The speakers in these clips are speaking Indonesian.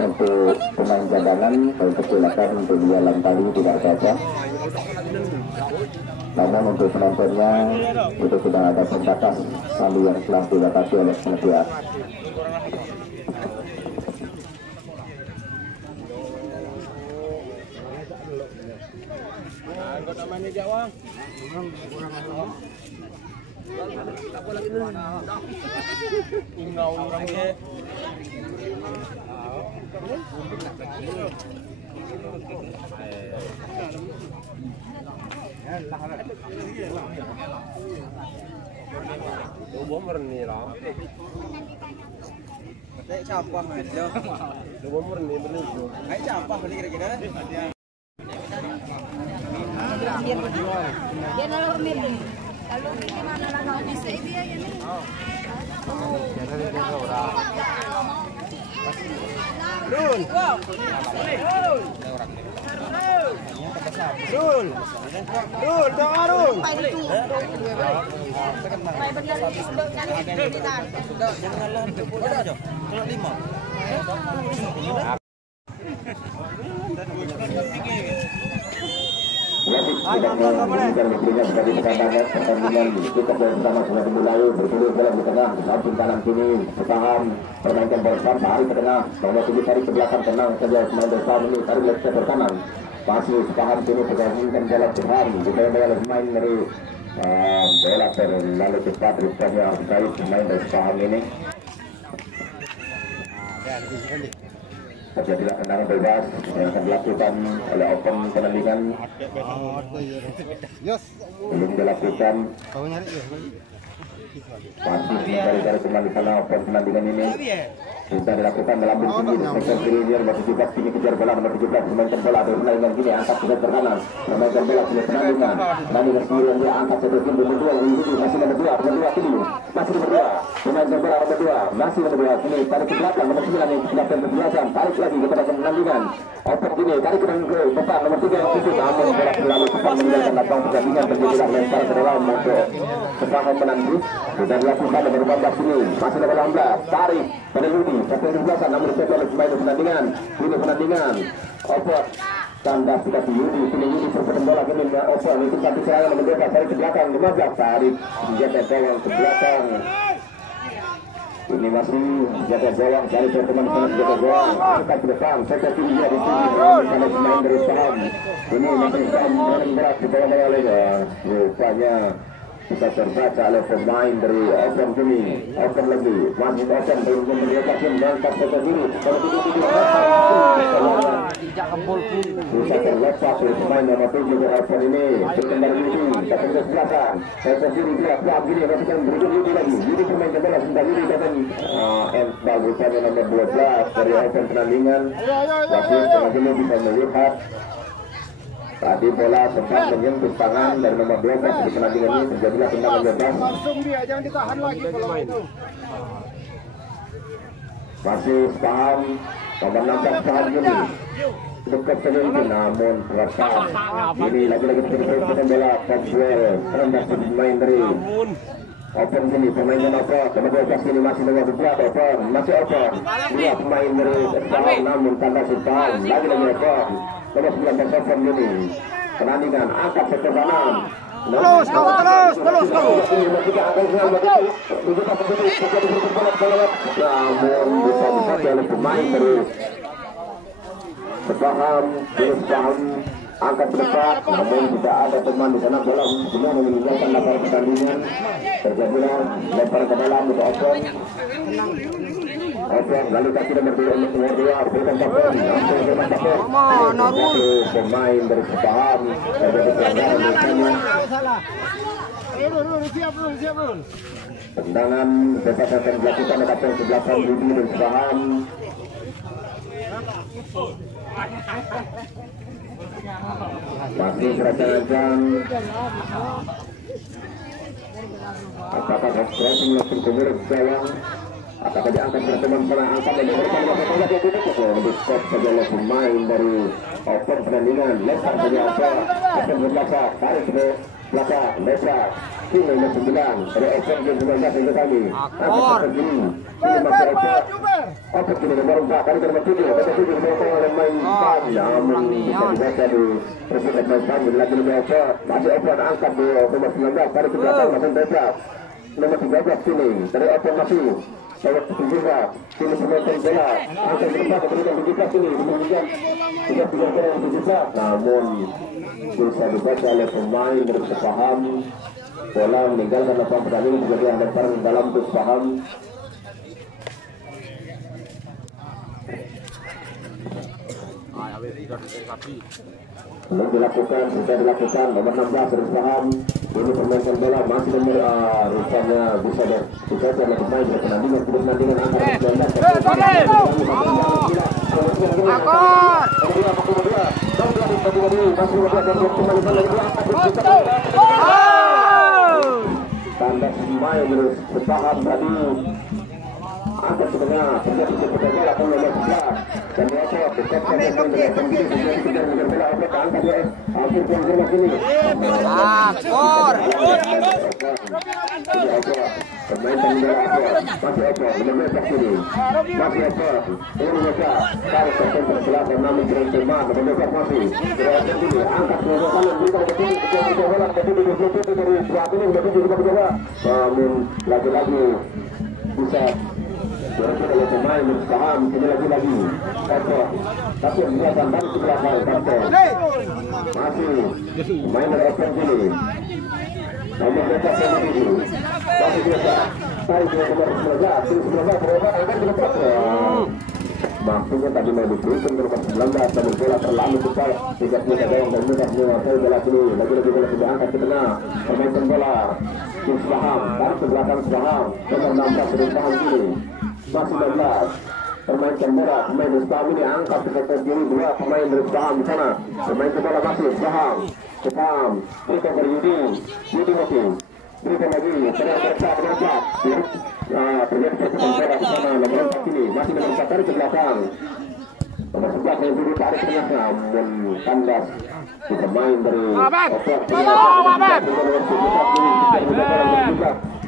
Untuk pemain cadangan saya persilakan untuk dia lain kali tidak apa-apa. Namun untuk penontonnya itu sudah ada pembatas salju yang telah dibatasi oleh panitia. Dia nalur mil. Kalau ini mana lah bisa dia ya nih. Rul. Rul. Rul, doa Rul. Sudah menunjukkan buktinya sebagai pertandingan kita bersama sudah dimulai bergulir bola di tengah samping kanan kini bertahan permainkan bola tarik ke tengah nomor 7 tarik ke belakang tenang saja pemain depan ini tarik lagi ke kanan masih paham kini pergabungan bola Tuhan dibayar oleh pemain dari bola terlalu cepat rupanya dari pemain dari paham ini. Terjadilah tendangan bebas yang akan dilakukan oleh open penandingan. Belum dilakukan. Masih dari pemain di sana open penandingan ini sudah dilakukan melambung tinggi sektor kiri dia nomor 17 kini kejar bola nomor 17 memainkan bola dari penandingan kini angkat ke kanan memainkan bola punya penandingan sendiri yang dia angkat sektor kiri nomor 2 mengikuti masih nomor 2 kini masih nomor 2 memainkan bola nomor 2 masih nomor 2 kini tarik ke belakang nomor 9 yang sedang berbiasa tarik lagi kepada penandingan open kini tarik ke depan nomor 3 yang tutup namun bola terlalu cepat meninggalkan lapang pertandingan terjadilah lempar ke dalam untuk sepakat menanti sudah dilakukan nomor 14 ini masih nomor 16 tarik pada Yudi sampai 12 namun dicetak oleh pemain penandingan ini penandingan oper tanda sudah di Yudi kini Yudi perputaran bola kini oper itu satu serangan nomor 12 tarik ke belakang 15 tarik menjaga gawang ke belakang ini masih jaga gawang cari teman-teman jaga gawang angkat ke depan sektor kiri dia di sini karena pemain dari saham ini masih saham berat di bawah oleh rupanya bisa terbaca oleh pemain dari open kini open lagi masih open belum memperlihatkan mengangkat sektor kiri kalau bisa terlepas oleh pemain nomor 7 dari open ini berkembang ini tapi ke belakang sektor kiri dia kuat gini masukkan berikut lagi jadi pemain bola sebentar ini datang bal rupanya nomor 12 dari open penandingan wasit selanjutnya bisa melihat tadi bola sempat menyentuh tangan dari nomor 12 di penandingan ini terjadilah tendangan bebas. Langsung dia, jangan ditahan lagi kalau itu. Masih paham nomor 16 paham ini dekat sendiri namun terekam ini lagi-lagi terjadi bola Paswell rendah pemain dari open ini pemainnya open nomor 12 ini masih nomor 2 open masih open dua pemain dari paham namun tanda paham lagi-lagi open nomor 19 open ini penandingan angkat sektor kanan Terus. Namun bisa oleh pemain terus sepaham angkat ke depan, namun tidak ada teman di sana bola semua meninggalkan lapar pertandingan. Terjadilah lempar ke dalam untuk Open. Open lalu kaki nomor 2 berikan Open, langsung berikan Open. Pemain dari sepaham terjadi pelanggaran misalnya. Siap. Tendangan bebas akan dilakukan oleh kapten sebelah Budi dan sepaham. Masih kerajaan apakah Hot Crossing langsung ke murid gawang Apakah diangkat berteman pada angkat dan diberikan diskop saja oleh pemain dari open pertandingan. Lempar saja akan berlaku tarik ke belakang lempar kini nomor 9 dari open ke 19 itu kami angkat terjadi ini masih open kini nomor 4 dari nomor 7 nomor oleh main namun bisa dibaca di persentase main panjang lagi lebih open masih open angkat di nomor 19 tarik ke belakang masih lempar nomor 13 sini dari open masih Sawat juga sini penonton bola angkat berapa berikan 17 ini kemudian tidak yang 17 namun bisa dibaca oleh pemain bersepaham bola meninggalkan lapangan pertandingan menjadi lemparan dalam bersepaham. Belum dilakukan, sudah dilakukan nomor 16 bersepaham. Ini permainan bola masih nomor rupanya bisa oleh pemain pertandingan tanda pemain bersepaham tadi angkat setengah terjadi seperti bola nomor 11 dan dia dekat skor pemain masih apa benar-benar ini masih apa ini mereka tarik ke belakang namun teman masih berada di angkat ke kanan berikan ke bola dari belakang ini sudah namun lagi-lagi bisa berarti oleh pemain bersaham ini lagi tapi yang kelihatan dari sebelah masih pemain dari open sini nomor 17 masih biasa tarik ke nomor 19 berubah akan dilepas maksudnya tadi mau diberikan ke nomor 19 namun bola terlalu besar tidak mudah doang dan mudah menguasai bola sini lagi-lagi bola sudah angkat ke tengah permainan bola Subham tarik ke belakang Subham nomor 16 berusaha sini masih 19 permainan bola pemain Subham ini angkat ke kiri dua pemain Subham di sana permainan bola masih Subham berikan ke Yudi masih berikan lagi ternyata terjadi pertemuan bola di sana nomor 4 ini masih nomor 4 tarik ke belakang nomor 11 yang dulu tarik ke tengah namun kandas di pemain dari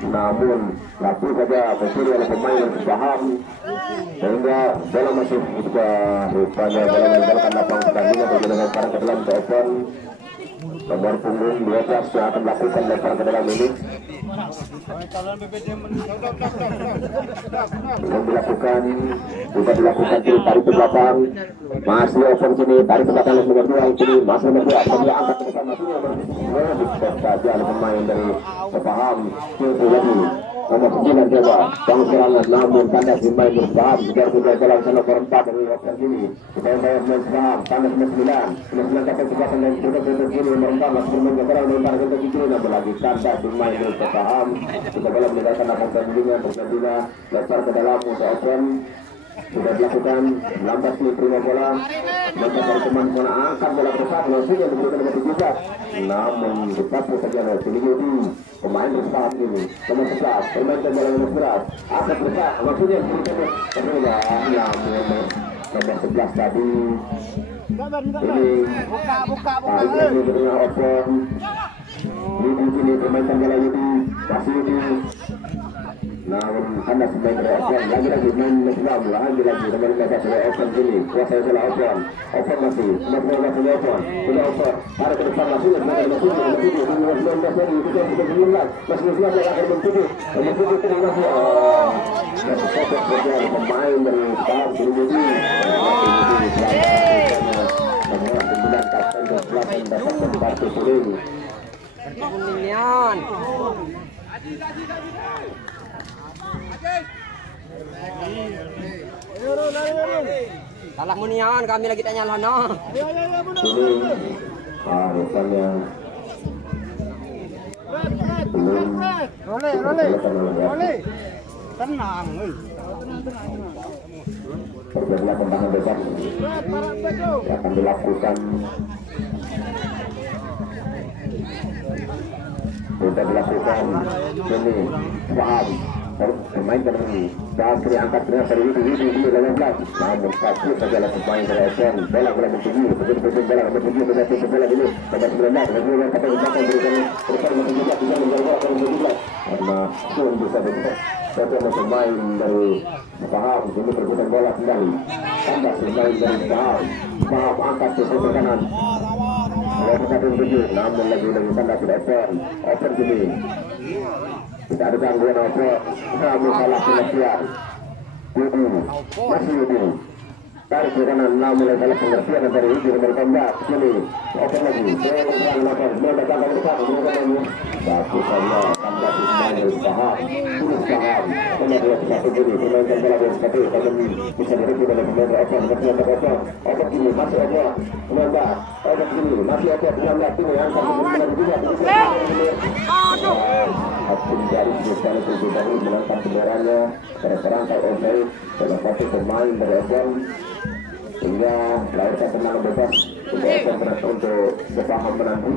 namun lapu saja mencuri oleh pemain yang paham sehingga bola masih juga rupanya bola meninggalkan lapangan pertandingan bagi lemparan ke dalam ke open nomor punggung 12 yang akan melakukan lemparan ke dalam ini belum dilakukan juga dilakukan tarik ke belakang masih open sini tarik ke belakang nomor 2 ini masih nomor 2 apabila angkat ke depan masih nomor saja oleh pemain dari paham itu lagi nomor 9 coba bang serangan namun tanda pemain bersaham sudah dalam nomor 4 dari open sini pemain bersaham tanda nomor 9 dapat kekuatan dan sudah berdiri nomor 4 masih bermain ke dalam lempar ke kiri namun lagi tanda pemain bersaham kita bola meninggalkan lapangan pertandingan terjadilah lempar ke dalam untuk open sudah dilakukan lambat nih terima bola mencoba teman bola angkat bola besar langsung yang diberikan nomor 17 namun ditapu saja oleh Yudi pemain bersaham ini nomor 11 pemain bola nomor 11 angkat besar langsungnya diberikan namun nomor 11 tadi ini buka ini dengan open Yudi sini pemain bola Yudi masih Yudi namun anda pemain dari open lagi-lagi main Islam lagi-lagi teman kita dari open sini kuasa salah open masih nomor punya open sudah open ada ke depan masih masih dari akan menuju terima kasih pemain dari Islam sini salah munian kami lagi tanya lana ini harapannya Roleh tenang terjadilah tendangan bebas yang akan dilakukan sudah dilakukan ini paham pemain kembali saat kiri angkat dengan dari itu 15 namun pasti saja pemain dari Eson bola bertuju betul-betul bola bertuju betul bola ini pada 19 kemudian kata belakang berikan bersama menunjukkan bisa menjaga bola karena Sun bisa bergerak satu pemain dari Paham ini berputar bola kembali tambah pemain dari Paham angkat ke sebelah kanan bola satu tujuh namun lagi tanda tidak open sini tidak ada gangguan apa namun salah pengertian masih Yudu tarik ke kanan namun salah pengertian dari Yudu nomor 15 sini open lagi seorang lakukan mendatangkan bersatu bagus saja tambah pemain dari Paham terus Paham kemudian satu ini permainkan bola dari satu tapi bisa direview oleh pemain open open ini masih ada 19 open ini masih ada 19 ini angkat juga Hakim dari Jepang terlebih dahulu mengangkat benderanya pada perangkai offside salah satu pemain dari Eson sehingga melahirkan tendangan bebas untuk Eson untuk Paham menanti.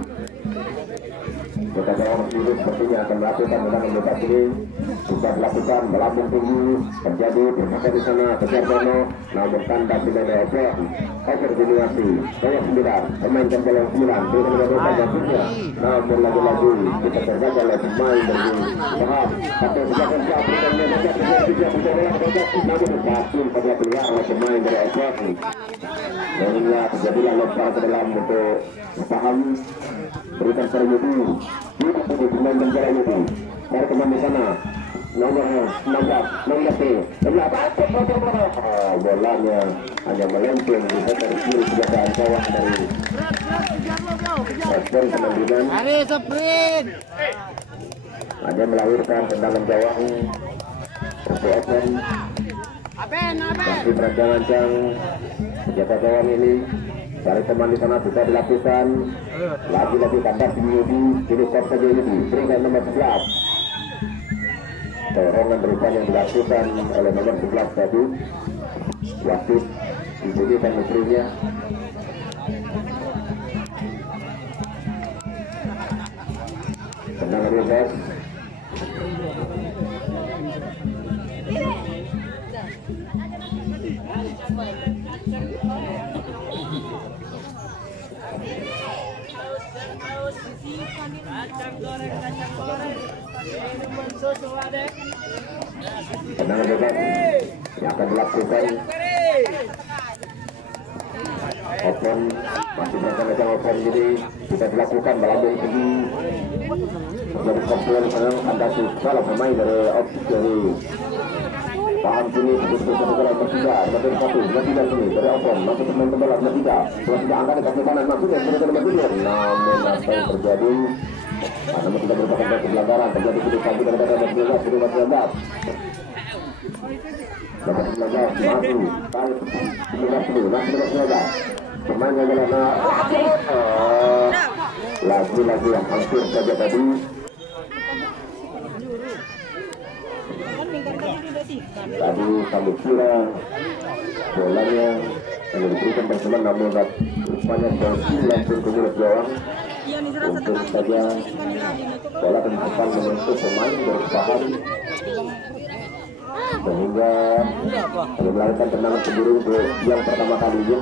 Kita jawab sendiri sepertinya akan melakukan tendangan bebas ini bisa dilakukan melambung tinggi terjadi berkata di sana kejar Bono namun tanda tidak ada Eson overdominasi banyak 9 pemain bola 9 dengan beberapa jatuhnya namun lagi-lagi kita terjaga oleh pemain dari Paham atau belakang jatuh dan namun berhasil pada keluar oleh pemain dari Eson dan inilah terjadilah lempar ke dalam untuk Paham berikan pada Yudu Yudu pemain bola Yudu dari teman di sana nomor 16 bolanya hanya melempeng di sekitar kiri sebelah bawah dari Eson Kemandungan ada melahirkan tendangan gawang untuk Eson masih berancang-ancang penjaga gawang ini dari teman di sana bisa dilakukan lagi-lagi tambah Yudu kiri kos saja Yudu berikan nomor 11 dorongan berikan yang dilakukan oleh nomor 11 tadi wasit dibunyikan istrinya tendangan bebas tendangan bebas yang akan dilakukan open masih berancang-ancang open jadi bisa dilakukan melambung tinggi menjadi komplain sekarang anda salah pemain dari opsi dari Paham sini betul-betul bola bertiga nomor 1 tidak sini dari open masih pemain bola nomor 3 bola tidak angkat di kaki kanan maksudnya sebagai nomor 3 namun apa yang terjadi namun tidak merupakan pelanggaran terjadi di kaki dan nomor 19 nomor 19 maju tarik 19 pemain yang adalah lagi-lagi yang hampir saja tadi kami kira bolanya yang diberikan teman namun rupanya bersilang ke mulut gawang untuk saja bola tembakan menyentuh pemain berpaham sehingga melahirkan tendangan sendiri untuk yang pertama kalinya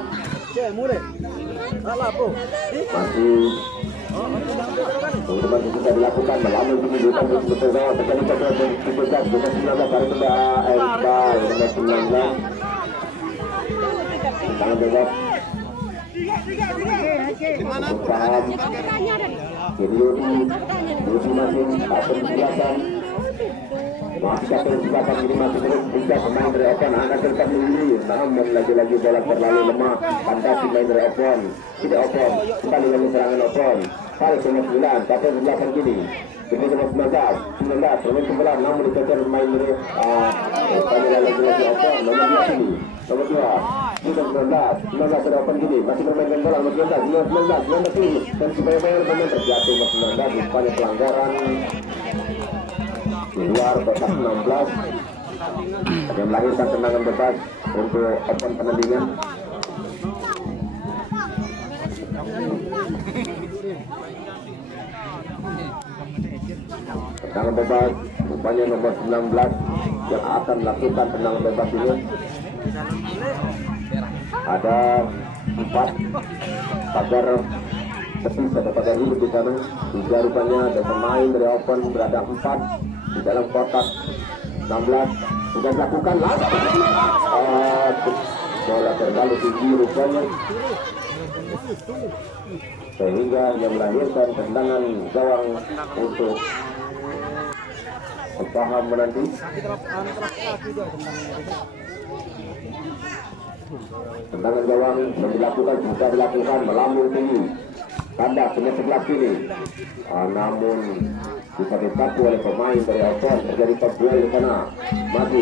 masih teman-teman bisa dilakukan melalui penunjukan betul-betul terjadi pada tugas dengan 19 hari sudah nomor 19 tangan bebas Paham jadi Yudu masih akan menjelaskan masih akan menjelaskan ini masih terus bisa pemain dari Eson akan tetap ini namun lagi-lagi bola terlalu lemah pantas pemain dari Eson tidak open kembali lagi serangan open tarik nomor 9 tapi belakang kini ini nomor 19 pemain sebelah namun dikejar pemain dari lagi-lagi open nomor 2 ini nomor 2 19 open gini masih bermainkan bola nomor 19 ini dan supaya pemain terjatuh nomor 19 rupanya pelanggaran di luar kotak 16 yang melahirkan tendangan bebas untuk open penandingan. Tendangan bebas, rupanya nomor 19 yang akan melakukan tendangan bebas ini. Ada 4 pagar tepi atau pagar hidup di sana. 3 rupanya dan pemain dari Open berada 4 di dalam kotak 16 sudah dilakukan langsung. Bola terbalik tinggi rupanya, sehingga yang melahirkan tendangan gawang untuk Paham menanti. Tendangan gawang yang dilakukan juga dilakukan melambung tinggi tanda punya sebelah kiri, namun bisa dipaku oleh pemain dari Open. Terjadi duel di sana. Masih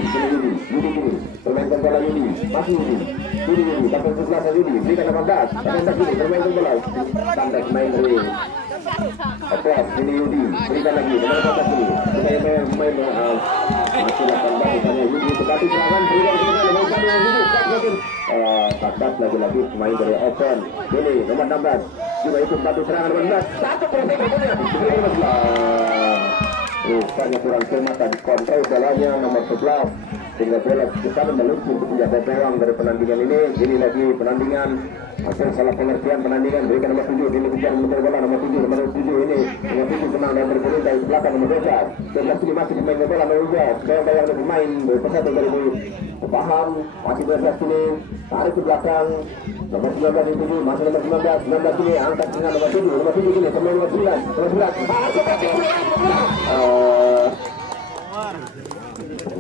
Yudi permainkan bola Yudi, masih Yudi dapat sebelah Yudi berikan 18 ini permainkan bola tanda pemain dari Open. Ini Yudi berikan lagi dengan 18 ini pemain masih 18 hanya Yudi tetapi serangan berikan Yudi takat lagi pemain dari Open. Ini nomor 16 juga itu satu serangan 16 satu rupanya kurang cermat dan kontrol bolanya nomor 11 sehingga bola kita meluncur ke penjaga gawang dari penandingan ini. Ini lagi penandingan hasil salah pengertian penandingan. Berikan nomor 7 ini kejar nomor bola nomor 7 ini nomor 7 senang dan bergerak dari belakang nomor 12 ini masih pemain bola nomor 12 bayang dari pemain bersatu dari Paham masih 12 ini tarik ke belakang nomor 19 ini masih nomor 19 ini angkat dengan nomor 7 ini pemain nomor 11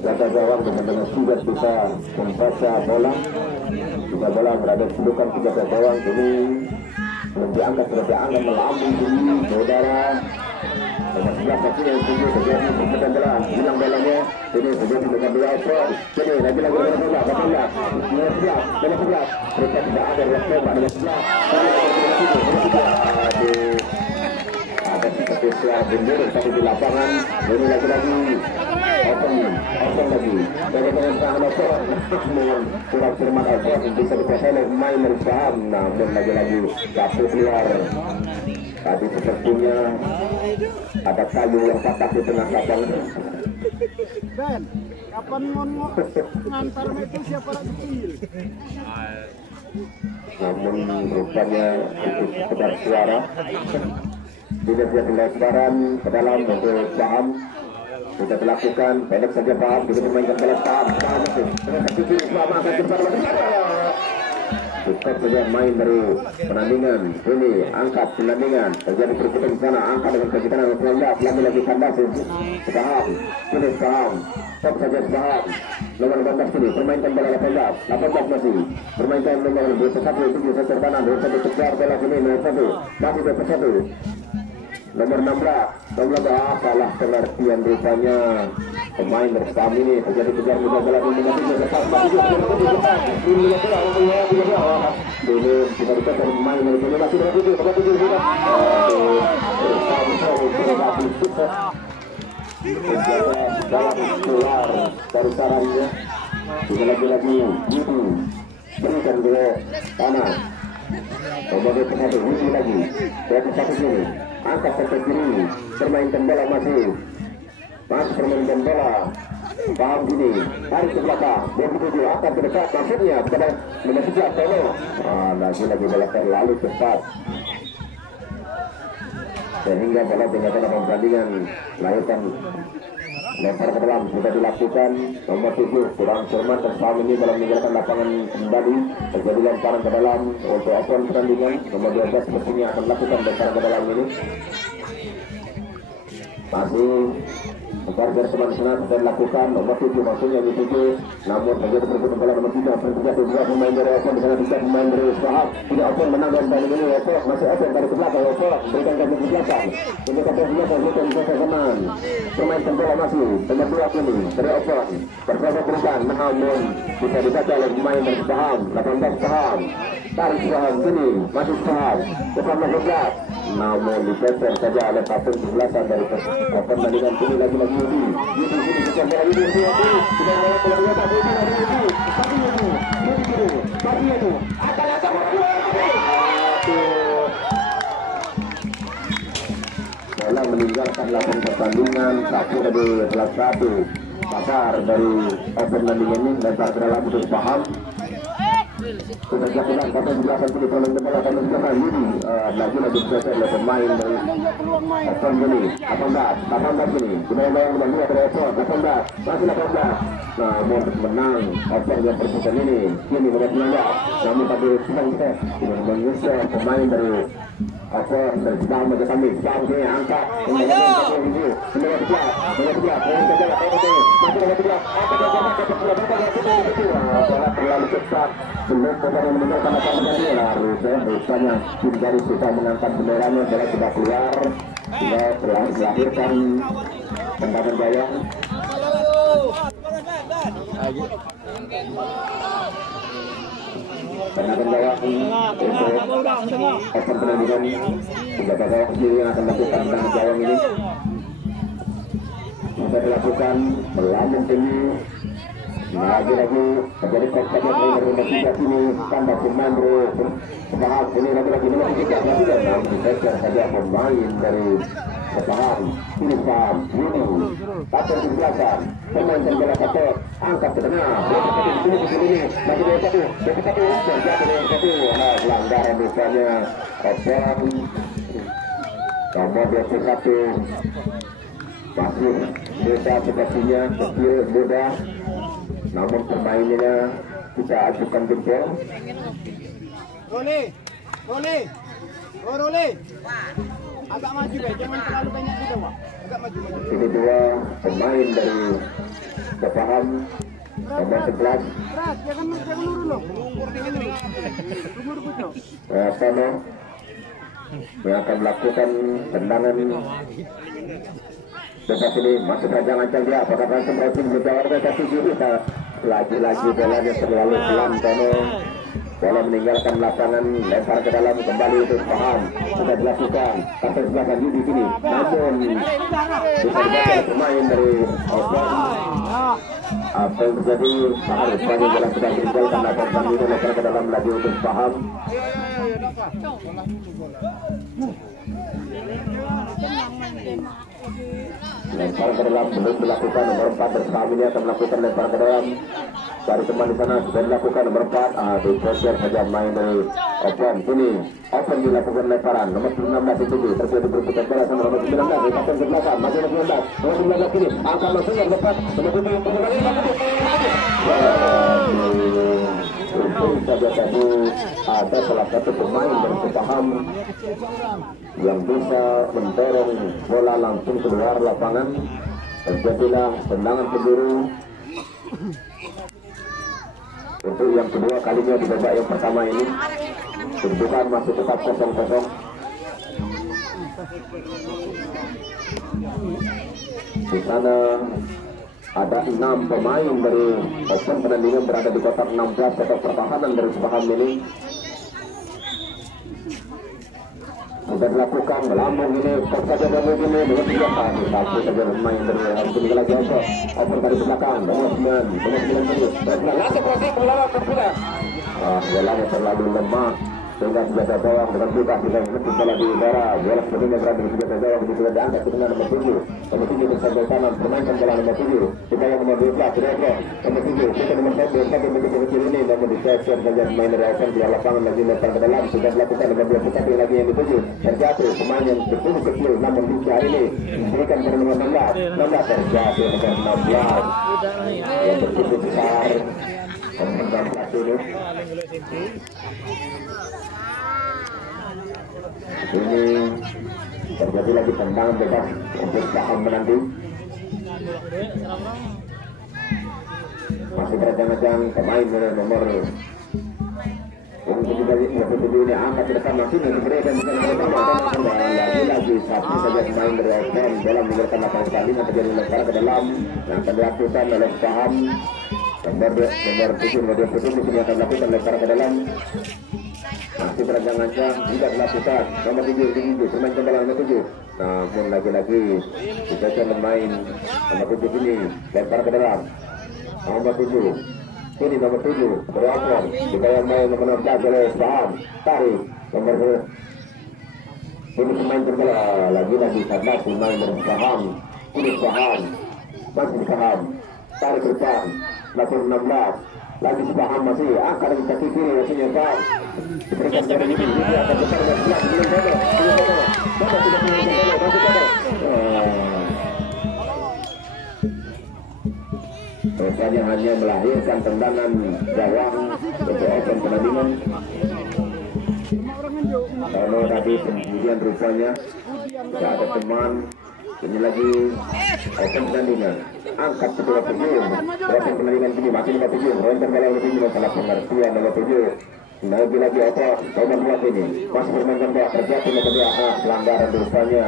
Jaga gawang benar-benar sudah bisa membaca bola. Jika bola berada di kedudukan penjaga gawang ini belum diangkat, sudah diangkat melambung tinggi, saudara. Nomor 11 kaki yang tinggi terjadi pembedahan bola, hilang bolanya. Ini terjadi dengan dua ekor. Ini lagi-lagi nomor 11. Mereka tidak ada nomor 11. Ada spesial mundur tapi di lapangan. Ini lagi-lagi Open lagi. Bagaimana serangan Open? Namun kurang cermat Open bisa dikuasai oleh pemain dari Paham. Namun lagi-lagi dapat keluar. Tadi sepertinya ada kayu yang patah di tengah lapangan. Ben, kapan ngantar itu siapa lagi kecil? Namun rupanya itu sekedar suara. Tidak ada pelebaran ke dalam untuk Paham. Sudah dilakukan, pendek saja Paham, juga memainkan bola Paham masih dengan kaki kiri selama akan cepat Bukan saja main dari penandingan ini, angkat penandingan terjadi perkutan di sana, angkat dengan kaki kanan 19 lagi kandas Paham, ini Paham top saja Paham nomor 18 ini, permainkan bola 18 masih permainkan nomor 21 tujuh sektor kanan 21 kejar bola ini nomor 1 masih 21 nomor 16 salah pengertian rupanya pemain bersama ini terjadi kejar bola ini masih belum kita lihat dari pemain dari sini masih dalam keluar dari sarangnya juga lagi itu berikan dulu tanah kemudian satu ini lagi satu sini angkat ke kiri permainkan bola masih permainkan bola Paham gini tarik ke belakang 27 akan ke dekat maksudnya kepada nomor 11 Tono lagi bola terlalu cepat sehingga bola dengan dalam pertandingan melahirkan lempar ke dalam sudah dilakukan nomor 7 kurang cermat dan Paham ini dalam meninggalkan lapangan kembali terjadi lemparan ke dalam untuk Open pertandingan nomor 12 sepertinya akan melakukan lemparan ke dalam ini masih Barger teman senang sudah dilakukan nomor 7 maksudnya di 7 namun terjadi perbuatan bola nomor 3 terjadi dua pemain dari Open di sana 3 pemain dari Paham tidak Open menang dan kali ini Open masih Open dari ke belakang Open berikan kaki ke belakang ini kaki ke belakang berikan ke kanan permainkan bola masih nomor 2 ini dari Open berproses berikan namun bisa dibaca oleh pemain dari Paham 18 Paham tarik Paham sini masih Paham bukan nomor 11 namun digeser saja oleh kapten 11 dari Open bandingan ini lagi-lagi Yudi bukan bola Yudi tidak bola bola tapi itu akan bola meninggal meninggalkan 8 pertandingan, satu dari kelas 1 pasar dari open landing ini, lempar ke dalam untuk paham. Sudah dilakukan kata dijelasan di permainan bola akan menunjukkan ini lagi selesai oleh pemain dari open ini 18 ini kemudian yang dari open 18 masih 18. Nah menang open yang perputaran ini kini menang namun tadi sedang menyusul pemain dari open dari sedang menjadi jauh angkat terlalu cepat belum pemain meninggalkan akan menjadi rupanya tim dari sudah mengangkat benderanya bola sudah keluar dia telah melahirkan tendangan gaya tendangan gaya untuk open penandingan penjaga gaya sendiri yang akan melakukan tendangan gaya ini bisa dilakukan melambung tinggi. Lagi-lagi terjadi kontak yang berinvestigasi ini tambah pemain Sepaham ini lagi-lagi dan dipecer saja pemain dari Sepaham ini Sepaham ini takut di belakang pemain terjadi satu angkat ke tengah ini lagi dari satu terjadi dari satu pelanggaran misalnya open nomor 21 masih muda sepertinya kecil muda namun permainannya kita ajukan jempol. Roli, agak maju deh, jangan terlalu banyak kita Pak. Agak maju. Ini dua pemain dari Sepaham nomor 11. Jangan urut loh. Umur pucuk. Sono yang akan melakukan tendangan. Tetapi ini masih rancang-rancang dia apakah langsung berhasil menjawab kasih kiri lagi-lagi bolanya terlalu pelan Tono bola meninggalkan lapangan lempar ke dalam kembali itu Sepaham sudah dilakukan sampai sebelah di sini namun bisa dibaca pemain dari Open apa yang terjadi harus bagi bola sudah ditinggalkan lapangan ini lempar ke dalam lagi untuk Sepaham lempar ke dalam belum dilakukan nomor 4 bersama ini akan melakukan lempar ke dalam dari teman di sana sudah dilakukan nomor 4 diproses saja main dari Open ini Open dilakukan lemparan nomor 16 itu terjadi berputar bola sama nomor 19 lemparan ke belakang masih nomor 19 ini angka langsung yang lepas nomor 7 saja tadi ada salah satu pemain dari Sepaham yang bisa mendorong bola langsung keluar lapangan terjadilah tendangan peluru untuk yang kedua kalinya di babak yang pertama ini kedudukan masih tetap 0-0 di sana ada 6 pemain dari Open pertandingan berada di kotak 16 kotak pertahanan dari Sepaham ini sudah dilakukan melambung ini saja dari ini dengan 3 kali satu saja pemain dari Open lagi Open dari belakang nomor 9 ini langsung proses bola berputar bolanya terlalu lemah sehingga senjata bawang dengan bebas dengan menutup bola di udara bola sebenarnya berada di senjata bawang di sudah diangkat dengan nomor 7 bersambung kanan permainkan bola nomor 7 kita yang nomor 12 nomor 7 kita nomor 1 begitu kecil ini namun dicecer saja pemain dari Open di lapangan lagi lempar ke dalam sudah dilakukan nomor 21 lagi yang dituju terjatuh pemain yang betul kecil namun di hari ini diberikan pada nomor 16 terjatuh nomor 16 yang begitu besar nomor 16 ini ini terjadi lagi tendangan bebas untuk Sepaham menanti masih berajang-ajang pemain nomor untuk ini angkat ke depan masih diberikan lagi satu saja pemain dari Open dalam meninggalkan lapangan kali yang terjadi lempar ke dalam yang akan dilakukan oleh Sepaham nomor 7 nomor 20 ini akan dilakukan lempar ke dalam masih berajang-ajang tidak dilakukan nomor 7 pemain kembali nomor 7 namun lagi-lagi kita bermain nomor 7 ini lempar ke dalam nomor 7 ini nomor 7 berakhir kita yang main nomor 16 oleh Sepaham tarik nomor Ini pemain terbola lagi karena pemain bersaham, ini saham, masih saham, tarik ke depan, nomor 16, lagi saham masih angkat dari kaki kiri rasanya Pak. Diberikan dari ini juga akan besar dan berat belum ada, mana tidak punya bola, masih ada. Rasanya hanya melahirkan tendangan gawang untuk open penandingan. Kalau tadi kemudian rupanya tidak ada teman. Ini lagi open penandingan. Angkat kedua tujuh. Open penandingan ini masih 57. Renter bola lebih salah pengertian 57. Lagi apa? Nomor 2 ini masih bermain bola terjadi kedua pelanggaran rupanya.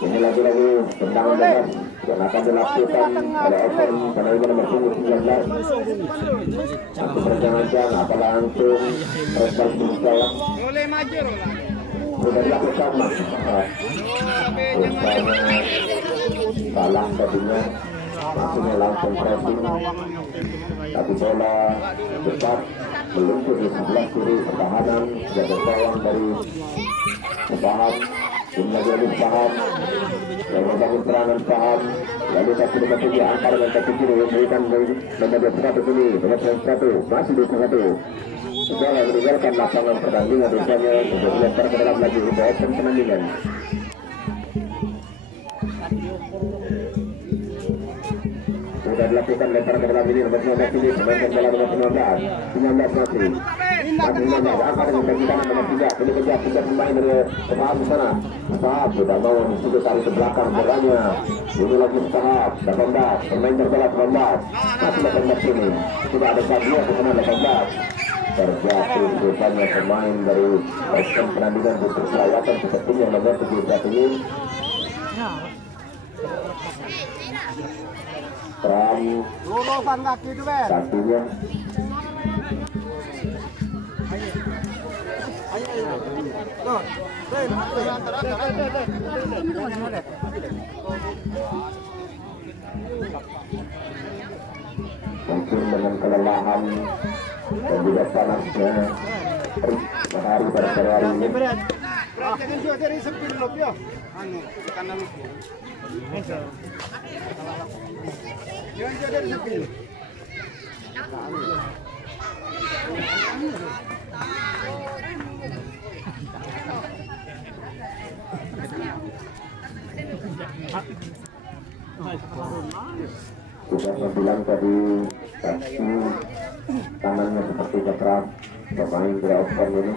Ini lagi tendangan bebas yang akan dilakukan oleh open penandingan nomor 19. Aku berjangan-jangan apa langsung respons saya. Boleh maju lah. Sudah dilakukan mas. Rupanya salah tadinya, maksudnya langsung pressing. Tapi bola cepat meluncur di sebelah kiri pertahanan, jaga gawang dari Paham. Ini lagi Paham yang membangun serangan Paham. Lalu kaki nomor 7 angkat dengan kaki kiri memberikan nomor 21 ini, nomor 21 masih 21. Sudah meninggalkan lapangan pertandingan rupanya untuk dilempar ke dalam lagi untuk open penandingan. Sudah dilakukan lempar ke dalam ini nomor 19 ini, pemain bola nomor 19 masih. Masih 19, angkat dengan kaki kanan nomor 3. Ini kejar pemain dari Paham di sana. Paham sudah mau sudah tarik ke belakang bolanya. Ini lagi Paham 18, pemain bola 19. Masih 18 ini. Sudah ada Sabio ke sana 18. Terjatuh rupanya pemain dari open penandingan untuk selawatan sepertinya nomor 71 ini. Peran Lulusan kaki itu Ben. satunya. Tuh, Ben. Mungkin dengan kelelahan dan juga panasnya matahari pada sore hari ini. Jangan juga dari sepil loh, yo. Anu, kanan itu. Jangan juga dari sepil. Sudah saya bilang tadi kaki tangannya seperti keras pemain beropen ini.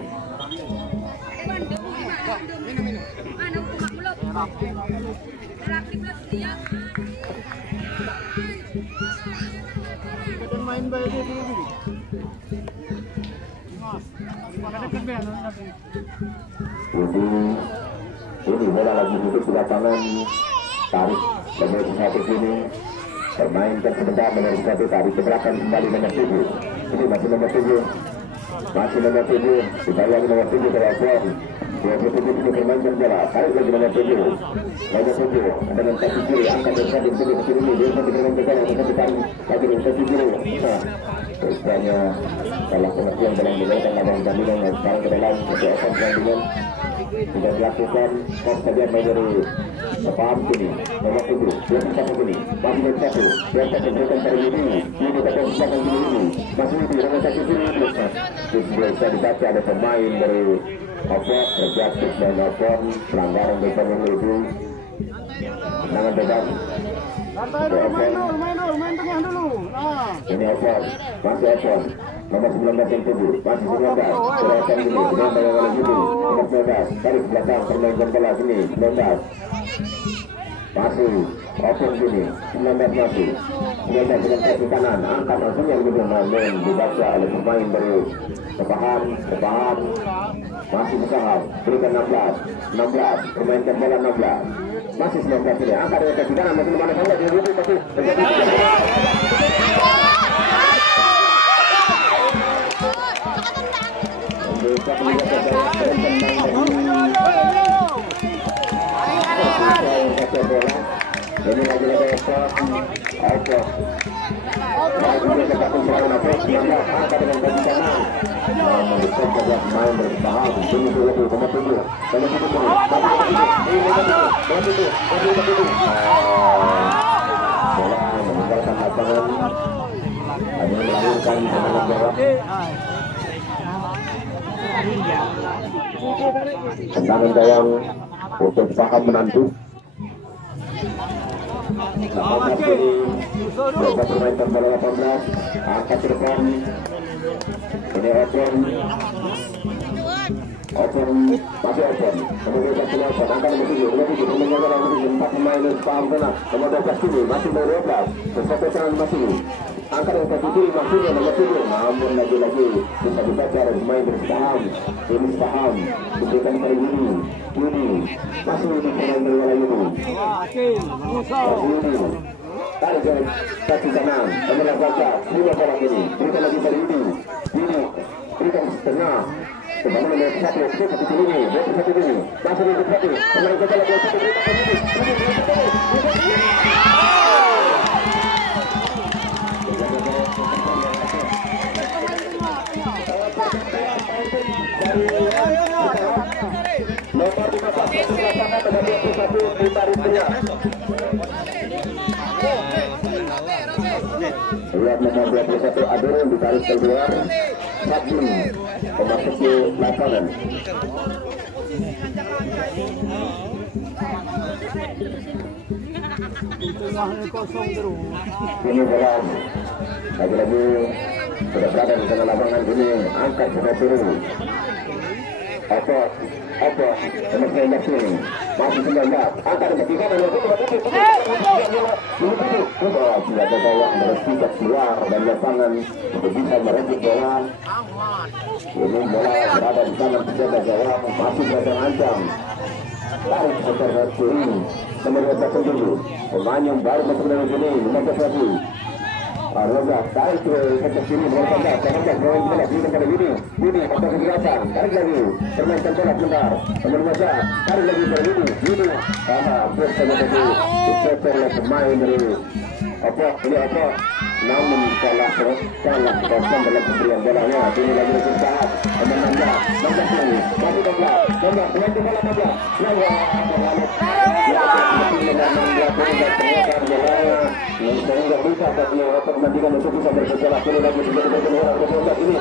Main baik dulu. Jadi ini bola lagi hidup di lapangan, tarik nomor 1 sini, permainkan sebentar nomor 1, tarik ke belakang kembali nomor 7. Ini masih nomor 7, masih nomor 7, dibayangi nomor 7 ke lapangan. 27 ini permainkan bola, tarik lagi nomor 7, nomor 7 dengan kaki kiri, angkat dari kaki kiri ke sini, dia sampai dengan tekan yang tekan lagi dengan kaki kiri. Nah, rupanya salah pengertian dalam menjalankan lawan jaminan yang sekarang ke dalam keseokan jaminan sudah dilakukan kos saja main dari Paham sini nomor 7 dia satu ini masih nomor 1 dia satu berikan dari ini dapat sepakan ini masih itu nomor 1 ini bisa dibaca ada pemain dari Opok terjatuh dan Opok pelanggaran dari pemain itu tendangan bebas. Santai dulu, main tengah dulu. Nah. Ini Opok, masih Opok nomor 19 yang 7, masih 19 gerakan ini, dengan yang oleh Judi nomor 19, tarik belakang permainan bola sini 19 masih Opok sini 19 masih 19 dengan kaki kanan, angkat langsung yang juga main dibaca oleh pemain dari Paham masih bersaham, berikan 16 permainkan bola 16 masih 19 ini, angkat dengan kaki kanan masih mana bola di Judi masih Ini lagi-lagi apa? Lagi tetap serangan apa? Angkat dengan kaki kanan. Namun dicoba main berusaha. Ini dulu nomor 7. Nomor 7. Bola meninggalkan lapangan. Hanya melahirkan tanggung jawab. Tendangan gawang untuk paham menantu. Lepas ini dapat bermainkan bola 18. Angkat ke depan. Ini open, masih open. Kemudian kasih open, angkat nomor 7. Meninggalkan nomor 7. 4 pemain paham tenang. Nomor 12 ini masih nomor 12. Sesuatu serangan masih. Angkat yang kaki kiri maksudnya nomor 7. Namun lagi-lagi bisa dibaca oleh pemain bersaham. Ini saham diberikan pada ini masih ini pemain bola ini. Masih ini. Tarik ke kaki kanan. Kembali baca. Lima bola ini. Berikan lagi pada ini. Berikan setengah. Kembali melihat satu kaki ini. Satu ini. Masih ini satu. Kembali ke bola satu. Nomor 15 lapangan dengan 21 ditarik pria. Lihat nomor 21 Adul ditarik keluar. Sabun memasuki lapangan. Ini bola lagi-lagi sudah berada di tengah lapangan ini. Angkat sudah turun. Apa nomor 19 ini masih 19. Angkat ke kiri kanan. Tidak ada gawang bersiap keluar dari lapangan untuk bisa merebut bola. Ini bola berada di tangan penjaga gawang, masih terancam. Tarik ke kiri nomor 12 dulu. Pemain yang baru masuk dari sini 15 lagi. Roga tarik ke sini bola tanda, tanda bola berikan pada Yudi pasang ke belakang, tarik lagi, permainkan bola sebentar, nomor 15, tarik lagi pada Yudi, bersama tadi, dicecer oleh pemain dari apa, namun salah kosong dalam pemberian bolanya. Ini lagi bersahabat, nomor 16 lagi, masih 16, pemain bola 16, sehingga bisa pertandingan untuk bisa berjalan kembali lagi menjadi berjalan ke ini.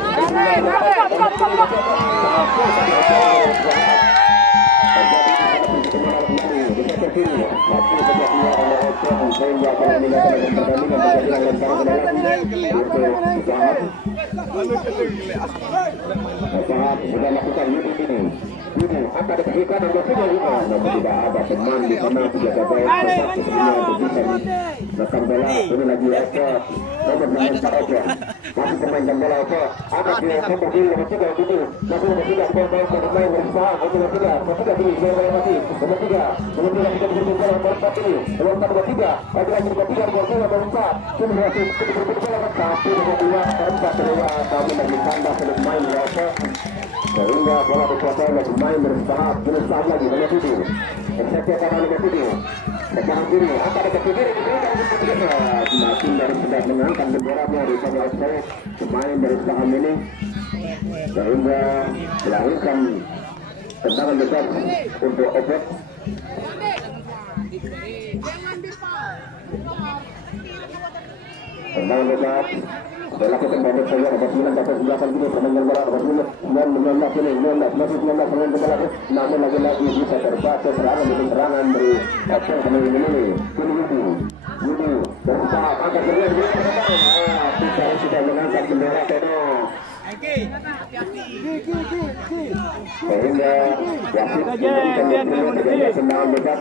Sudah lakukan ini akan diberikan oleh namun tidak ada teman di sana tidak ada untuk bisa menekan bola. Ini lagi nomor 4 masih pemainkan bola ada di nomor 3 gitu masih nomor 3 pemain berusaha nomor 3 ini masih nomor 3 kita berikan bola nomor 4 ini nomor 4 nomor 3 lagi nomor 3 nomor 4 ini masih berikan bola tapi nomor 2 namun lagi kandas oleh pemain sehingga bola dikuasai oleh pemain berusaha lagi nomor 7 eksekusi kanan nomor 7 sekarang kiri angkat ke kiri semakin dari sudah mengangkat benderanya di sebelah saya pemain berusaha ini sehingga melahirkan tendangan besar untuk Opet. Tendangan besar dilakukan oleh saya nomor 9 dapat 9 gini pemain bola nomor 19 ini 19 masih 19 pemain bola namun lagi-lagi bisa terbaca serangan demi serangan dari Opet pemain ini berusaha angkat bendera kita sudah mengangkat bendera Teno sehingga wasit menjadi tendangan bebas.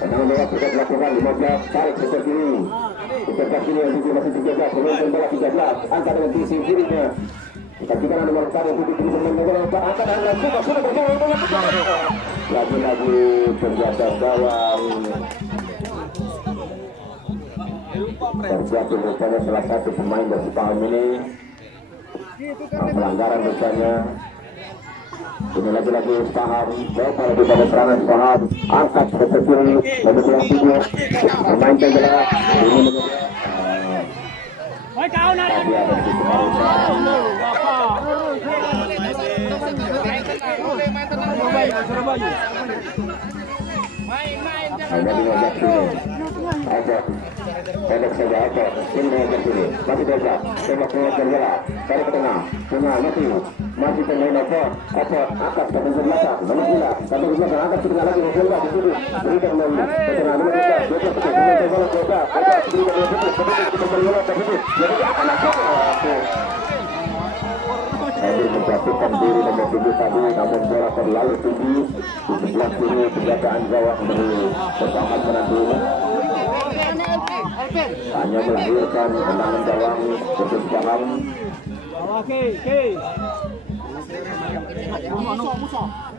Tendangan bebas sudah dilakukan 15 tarik seperti ini. Seperti ini yang masih 13 pemain bola 13 angkat dengan sisi kirinya. Kaki kanan nomor 1 itu pemain bola angkat dan sudah berjalan lagi-lagi penjaga gawang terjadi rupanya salah satu pemain dari paham ini pelanggaran rupanya Ini lagi-lagi paham, kalau di pada serangan paham, angkat ke kiri, lalu pulang tujuh, memainkan bola, ini pendek saja apa ini mengejar sini masih bebas tembak mengejar bola tarik ke tengah masih pemain apa angkat ke belakang nomor 9 sampai ke belakang angkat ke tengah lagi nomor 12 di situ berikan kembali ke tengah nomor 12 bebas mengejar bola bebas berikan bola ke situ jadi akan Hadir menjatuhkan diri nomor 7 tadi, namun bola terlalu tinggi di sebelah kiri penjagaan gawang dari Pertahanan Menantu hanya melahirkan tendangan gawang Persis Paham.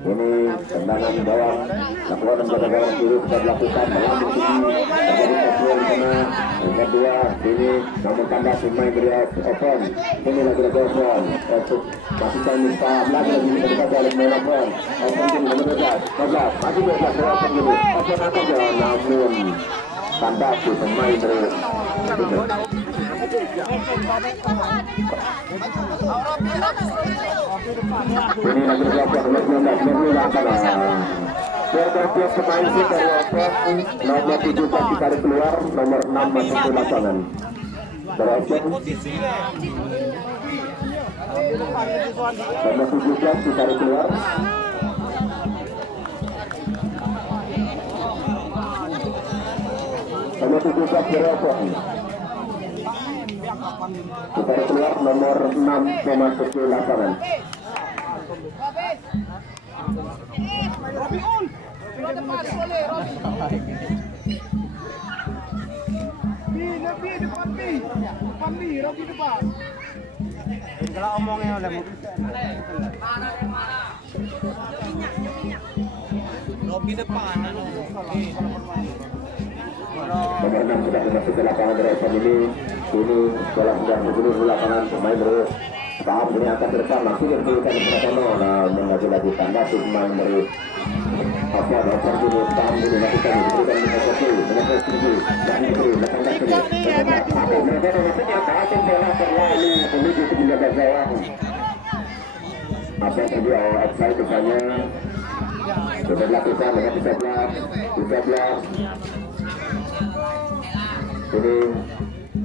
Ini tendangan gawang lakukan menjaga gawang kiri sudah dilakukan melambung tinggi terjadi kecil di sana yang kedua ini namun tanda pemain dari open ini lagi-lagi open untuk masukkan Paham lagi terdekat oleh pemain open ini nomor 12 masih bebas open ini open akan jalan namun tanda pemain dari ini lagi berlaku nomor 19 bergantian pemain sih dari open nomor 17 ditarik keluar nomor 6 masuk ke lapangan beropen nomor 17 ditarik keluar nomor 17 beropen ditarik keluar nomor 6 memasuki ke lapangan Kalau omongnya oleh Robi depan nomor 6 sudah memasuki lapangan dari ini bola sudah bergulir di lapangan pemain terus Paham ini akan ke depan langsung diberikan kepada Tono namun lagi-lagi tanda pemain dari apa ini Paham ini lakukan diberikan di posisi dengan posisi dan diberi lakukan sini aku mereka maksudnya akan bola terlalu menuju ke penjaga gawang apa yang terjadi offside misalnya sudah dilakukan dengan 13 ini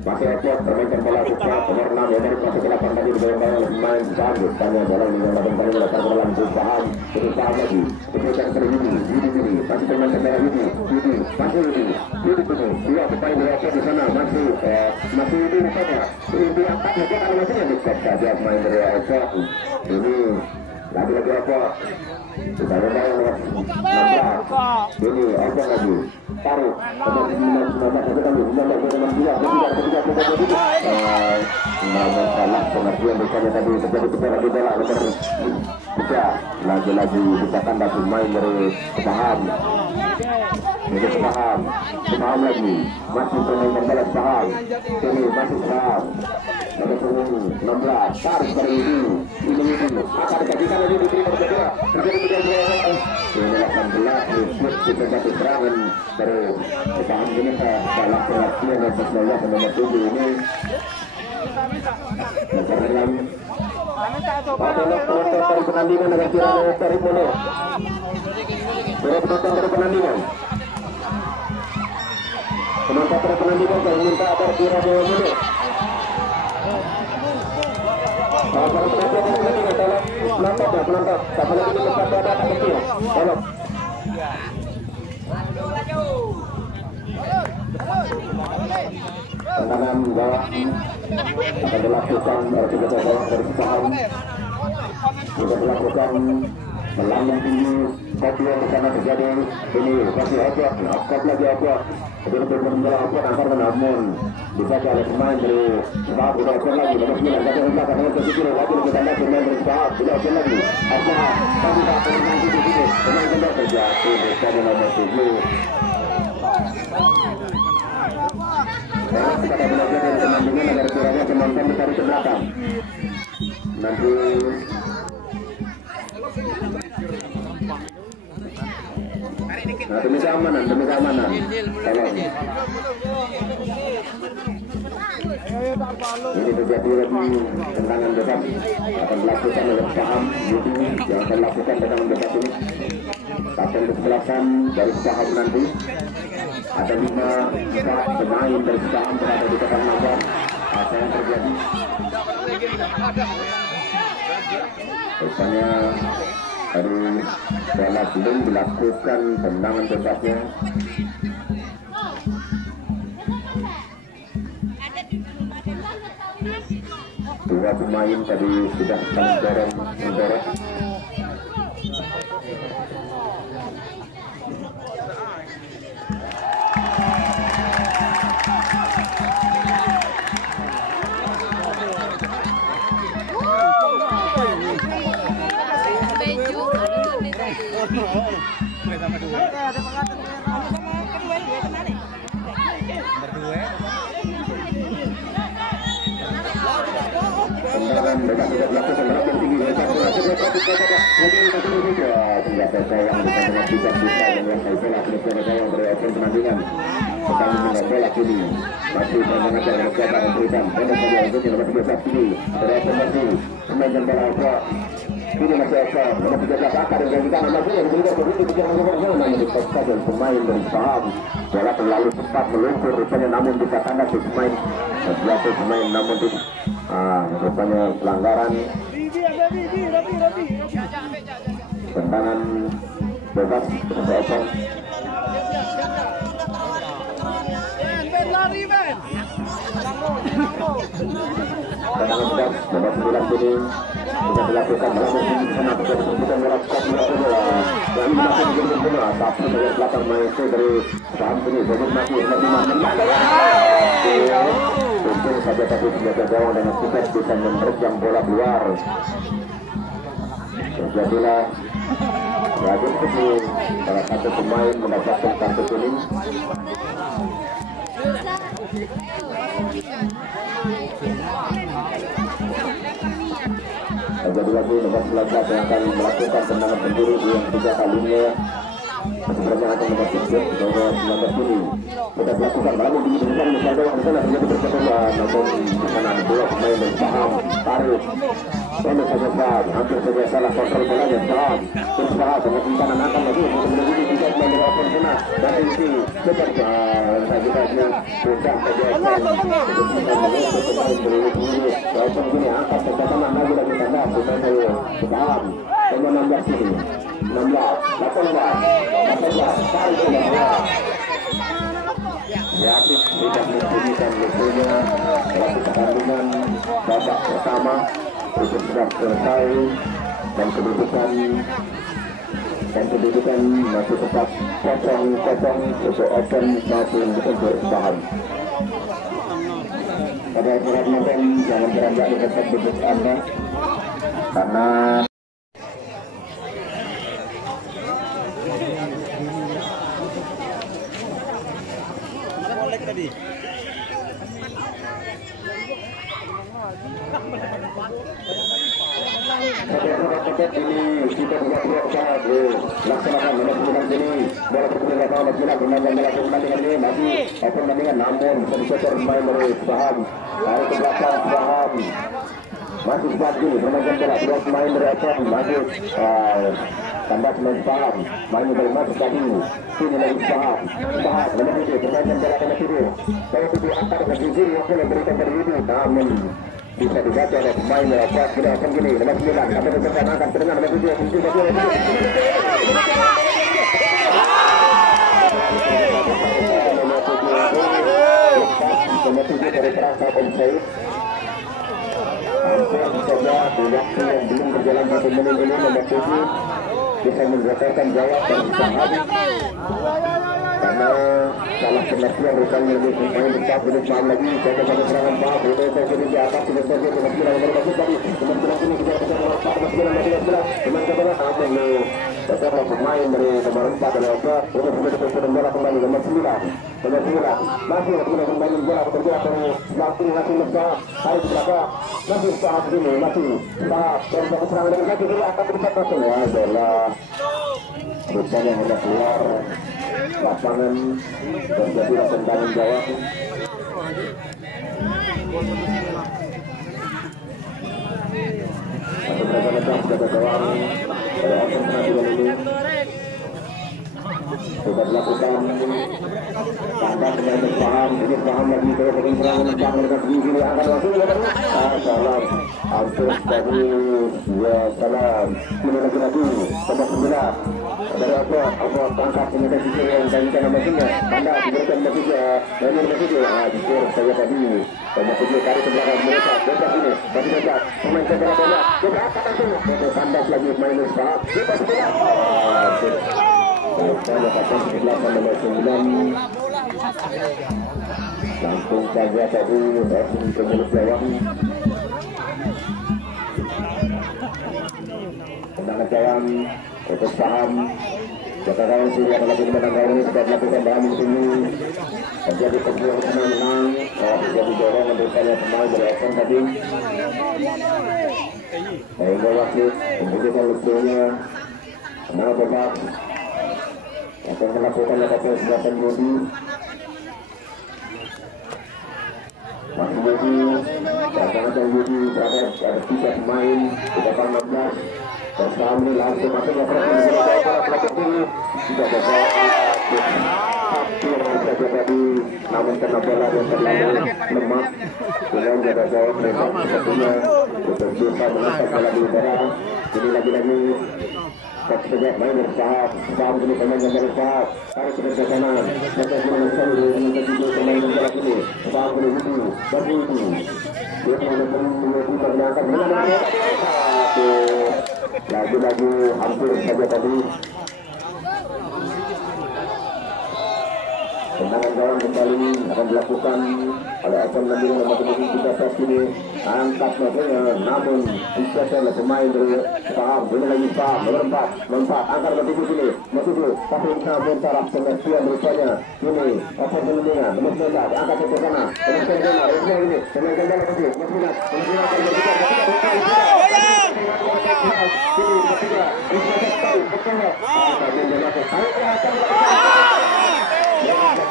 masih ekor termainkan bola cepat nomor 6 yang dari masuk ke lapangan tadi dibayang oleh pemain bagus tanya bola ini yang lakukan kali meletakkan ke dalam Paham terus Paham lagi diberikan ke Yudi masih termainkan bola Yudi masih Yudi penuh dua pemain berapa di sana masih Yudi misalnya Yudi angkat saja kalau masihnya dekat saja pemain dari ekor ini lagi-lagi apa kita membayang nomor 16 ini apa lagi taruh nomor 19 namun salah pengertian misalnya tadi terjadi kejar lagi bola nomor 3 lagi-lagi bisa tanda pemain dari Paham ini Paham lagi masih pemain bola Paham ini masih Paham nomor 16 tarik dari ini akan dikajikan lagi diberi berbeda terjadi ini 18 refleks terjadi serangan dari Paham ini salah pengertian dan sesuai nomor 7 ini dalam dari penandingan agar tidak dari bola penonton dari penandingan kami minta agar tidak bola dulu para penonton siapa lagi di tempat ada kecil tolong tendangan gawang akan dilakukan dari Paham sudah dilakukan melambung tinggi kopi yang bersama terjadi ini kasih akot lagi akot jadi berbeda akot antar namun bisa oleh pemain dari Paham sudah akot lagi nomor 9 kata rumah karena terjadi lagi kita lihat pemain dari Paham sudah akot lagi akot tapi tak pernah di sini pemain kedua terjatuh bersama nomor 7 kita belajar dari penandingan agar kiranya penonton ditarik ke belakang nanti Nah, demi keamanan, tolong. Ini terjadi lagi tendangan bebas akan dilakukan oleh Saham Yudi yang akan lakukan tendangan bebas ini. Akan kesebelasan dari Saham nanti ada 5 pemain dari Saham berada di depan lawan. Apa yang terjadi? Rupanya dari bola belum dilakukan tendangan bebasnya. Dua pemain tadi sudah mendorong. Pemain dari Saham bola terlalu cepat meluncur rupanya, namun bisa tanda pemain jatuh pemain, namun rupanya pelanggaran tendangan bebas untuk Opon. Tendangan bebas 9 ini bisa dilakukan dalam sana keputusan berat yang masih menjadi bola, tapi dari belakang maestro dari Saham ini belum masih untung saja tadi penjaga gawang dengan cepat bisa menerjang bola keluar. Terjadilah Raden itu salah satu pemain mendapatkan kartu kuning. Terjadi lagi nomor 19 yang akan melakukan tendangan penjuru yang 3 kalinya. Sebenarnya akan memasuki nomor 19 ini sudah dilakukan malam ini dengan misalnya di sana terjadi percobaan namun di sana dua pemain dari Saham tarik pendek saja hampir saja salah kontrol bolanya Saham berusaha dengan simpanan akan lagi menjadi bisa main dari Opon sana dan ini cepat saja sudah saja pemain berurut ini Opon ini angkat pertahanan lagi tanda pemain dari Saham nomor 16 ini 16, 18, 18, tarik ke bawah. Yakin tidak membunyikan lukunya waktu pertandingan babak pertama itu sudah selesai dan kedudukan masih tetap 0-0 untuk Opon maupun untuk Saham. Pada surat nonton jangan beranjak di tempat duduk Anda karena tadi. Ini kita berusaha laksanakan menentukan ini bola pertandingan melakukan ini masih pertandingan namun bisa main dari Saham dari ke belakang Saham masih lagi bermain bola dua pemain dari Opon masih tanda pemain Saham main dari masuk tadi ini lagi Saham menuju bermain bola kena kiri saya tidak antar ke kiri yang memberikan dari ini namun bisa dibaca oleh pemain dari Opon sudah akan gini nomor 9 ada berjalan akan terdengar nomor 7 dari perangkat onside hampir saja di waktu yang belum berjalan 1 menit ini nomor 7 bisa mendapatkan jawab dari Saham karena salah pengertian rupanya lebih pemain besar belum paham lagi jaga serangan Pak itu terjadi di atas sudah terjadi nomor 9 nomor bagus tadi nomor 9 ini kita bisa melakukan nomor 9 nomor 9 namun beberapa pemain dari nomor 4 adalah untuk sudah bola kembali nomor 9 masih kembali bola bergerak dari belakang masih Saham tarik ke belakang masih Saham ini masih Saham dan serangan dari kaki kiri akan berdekat bola rupanya hendak keluar lapangan terjadi tanggung jawab. Satu mereka lepas jaga gawang pada akan penampilan ini sudah dilakukan tanda pemain berpaham ini paham lagi ke bagian serangan mencoba dengan gigi akan langsung salam hampir dari ya salam ini lagi tambah 9 dari apa tangkap ternyata sisi yang janjikan nama sini tanda diberikan masih jujur saya tadi tambah 7 kali ke belakang mereka bebas ini masih bebas pemain segera bola coba apa itu tanda lagi main berusaha bebas bola saya katakan kebelakang nomor 9 langsung saja tadi langsung ke mulut gawang tendangan gawang untuk paham jaga gawang sini yang lagi menang gawang ini sudah dilakukan dalam sini terjadi perjuangan menang terjadi dorong menderitanya pemain dari Evan tadi sehingga wasit membutuhkan lucunya menang bebas akan melakukan letaknya selatan Yudi masih Yudi pertanyaan Yudi berada 3 pemain di depan 16 bersama langsung masuk ke pelaku dulu tidak ada hampir saja tadi namun karena bola yang terlalu lemah dengan jaga gawang mereka sepertinya untuk bisa menangkap bola di udara jadi lagi-lagi sejak main bersahab, sahab ini pemain yang bersahab, tarik ke depan kanan, sejak pemain pemain yang bersahab ini, sahab ini bagi itu, dia menangkap mengangkat lagi-lagi hampir saja tadi. Tendangan gawang kembali akan dilakukan oleh Evan Nanti nomor 3 ini angkat matanya namun bisa oleh pemain dari Paham ini lagi Paham nomor 4 lompat angkat ke sini masih dulu tapi namun taraf pengertian rupanya ini Evan Nanti nomor 9 angkat ke sana ini pemain gembala masih ingat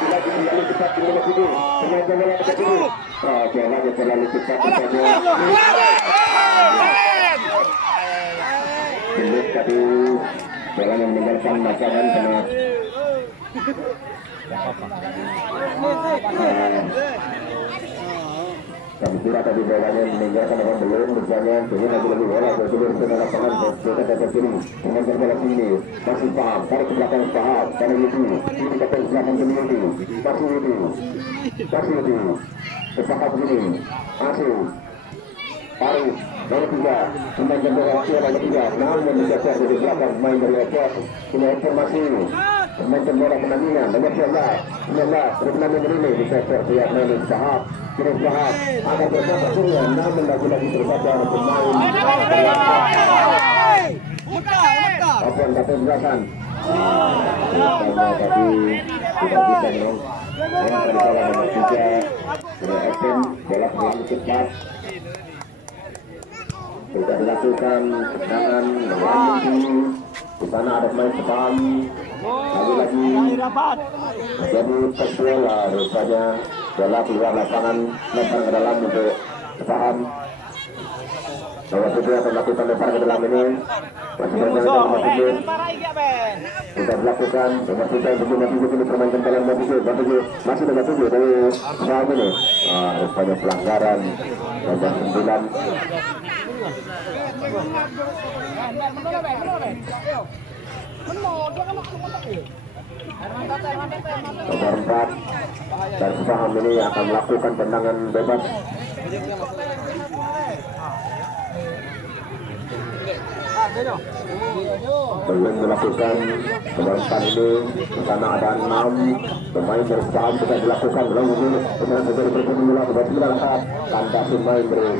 akan lagi terlalu cepat di nomor 7 pemain bola ke sini jangan terlalu cepat Sulit tadi bola yang meninggalkan masakan sama kami kira tadi bolanya meninggalkan orang belum rupanya jadi lagi bola berjulur ke lapangan kita dapat sini pemain bola sini masih Paham tarik ke belakang Paham karena itu ini ke belakang sendiri masih itu kesahab ini masih tarik nomor 3 pemain bola nomor 3 namun digeser dari belakang pemain dari Epos punya informasi pemain bola penandingan nomor 19 berpenanding ini digeser pihak main Sahab kini Sahab akan bersama surya namun lagi-lagi terbaca pemain apa yang dapat menjelaskan tadi tidak bisa dong yang tadi bola nomor 3 punya Evan bola terlalu cepat sudah dilakukan tendangan melalui di sana ada pemain Paham lagi-lagi jadi terbola rupanya bola keluar lapangan lempar ke dalam untuk Paham nomor 7 akan melakukan lempar ke dalam ini masih berjalan nomor 7 sudah dilakukan nomor 7 ini permainan dalam nomor 7 masih nomor 7 dari Paham ini rupanya pelanggaran nomor 9 nomor 4 dan Paham ini akan melakukan tendangan bebas belum melakukan nomor 4 ini di sana ada 6 pemain dari Paham sudah dilakukan belum ini pemain sudah berpindah bola nomor 9 tanda pemain beri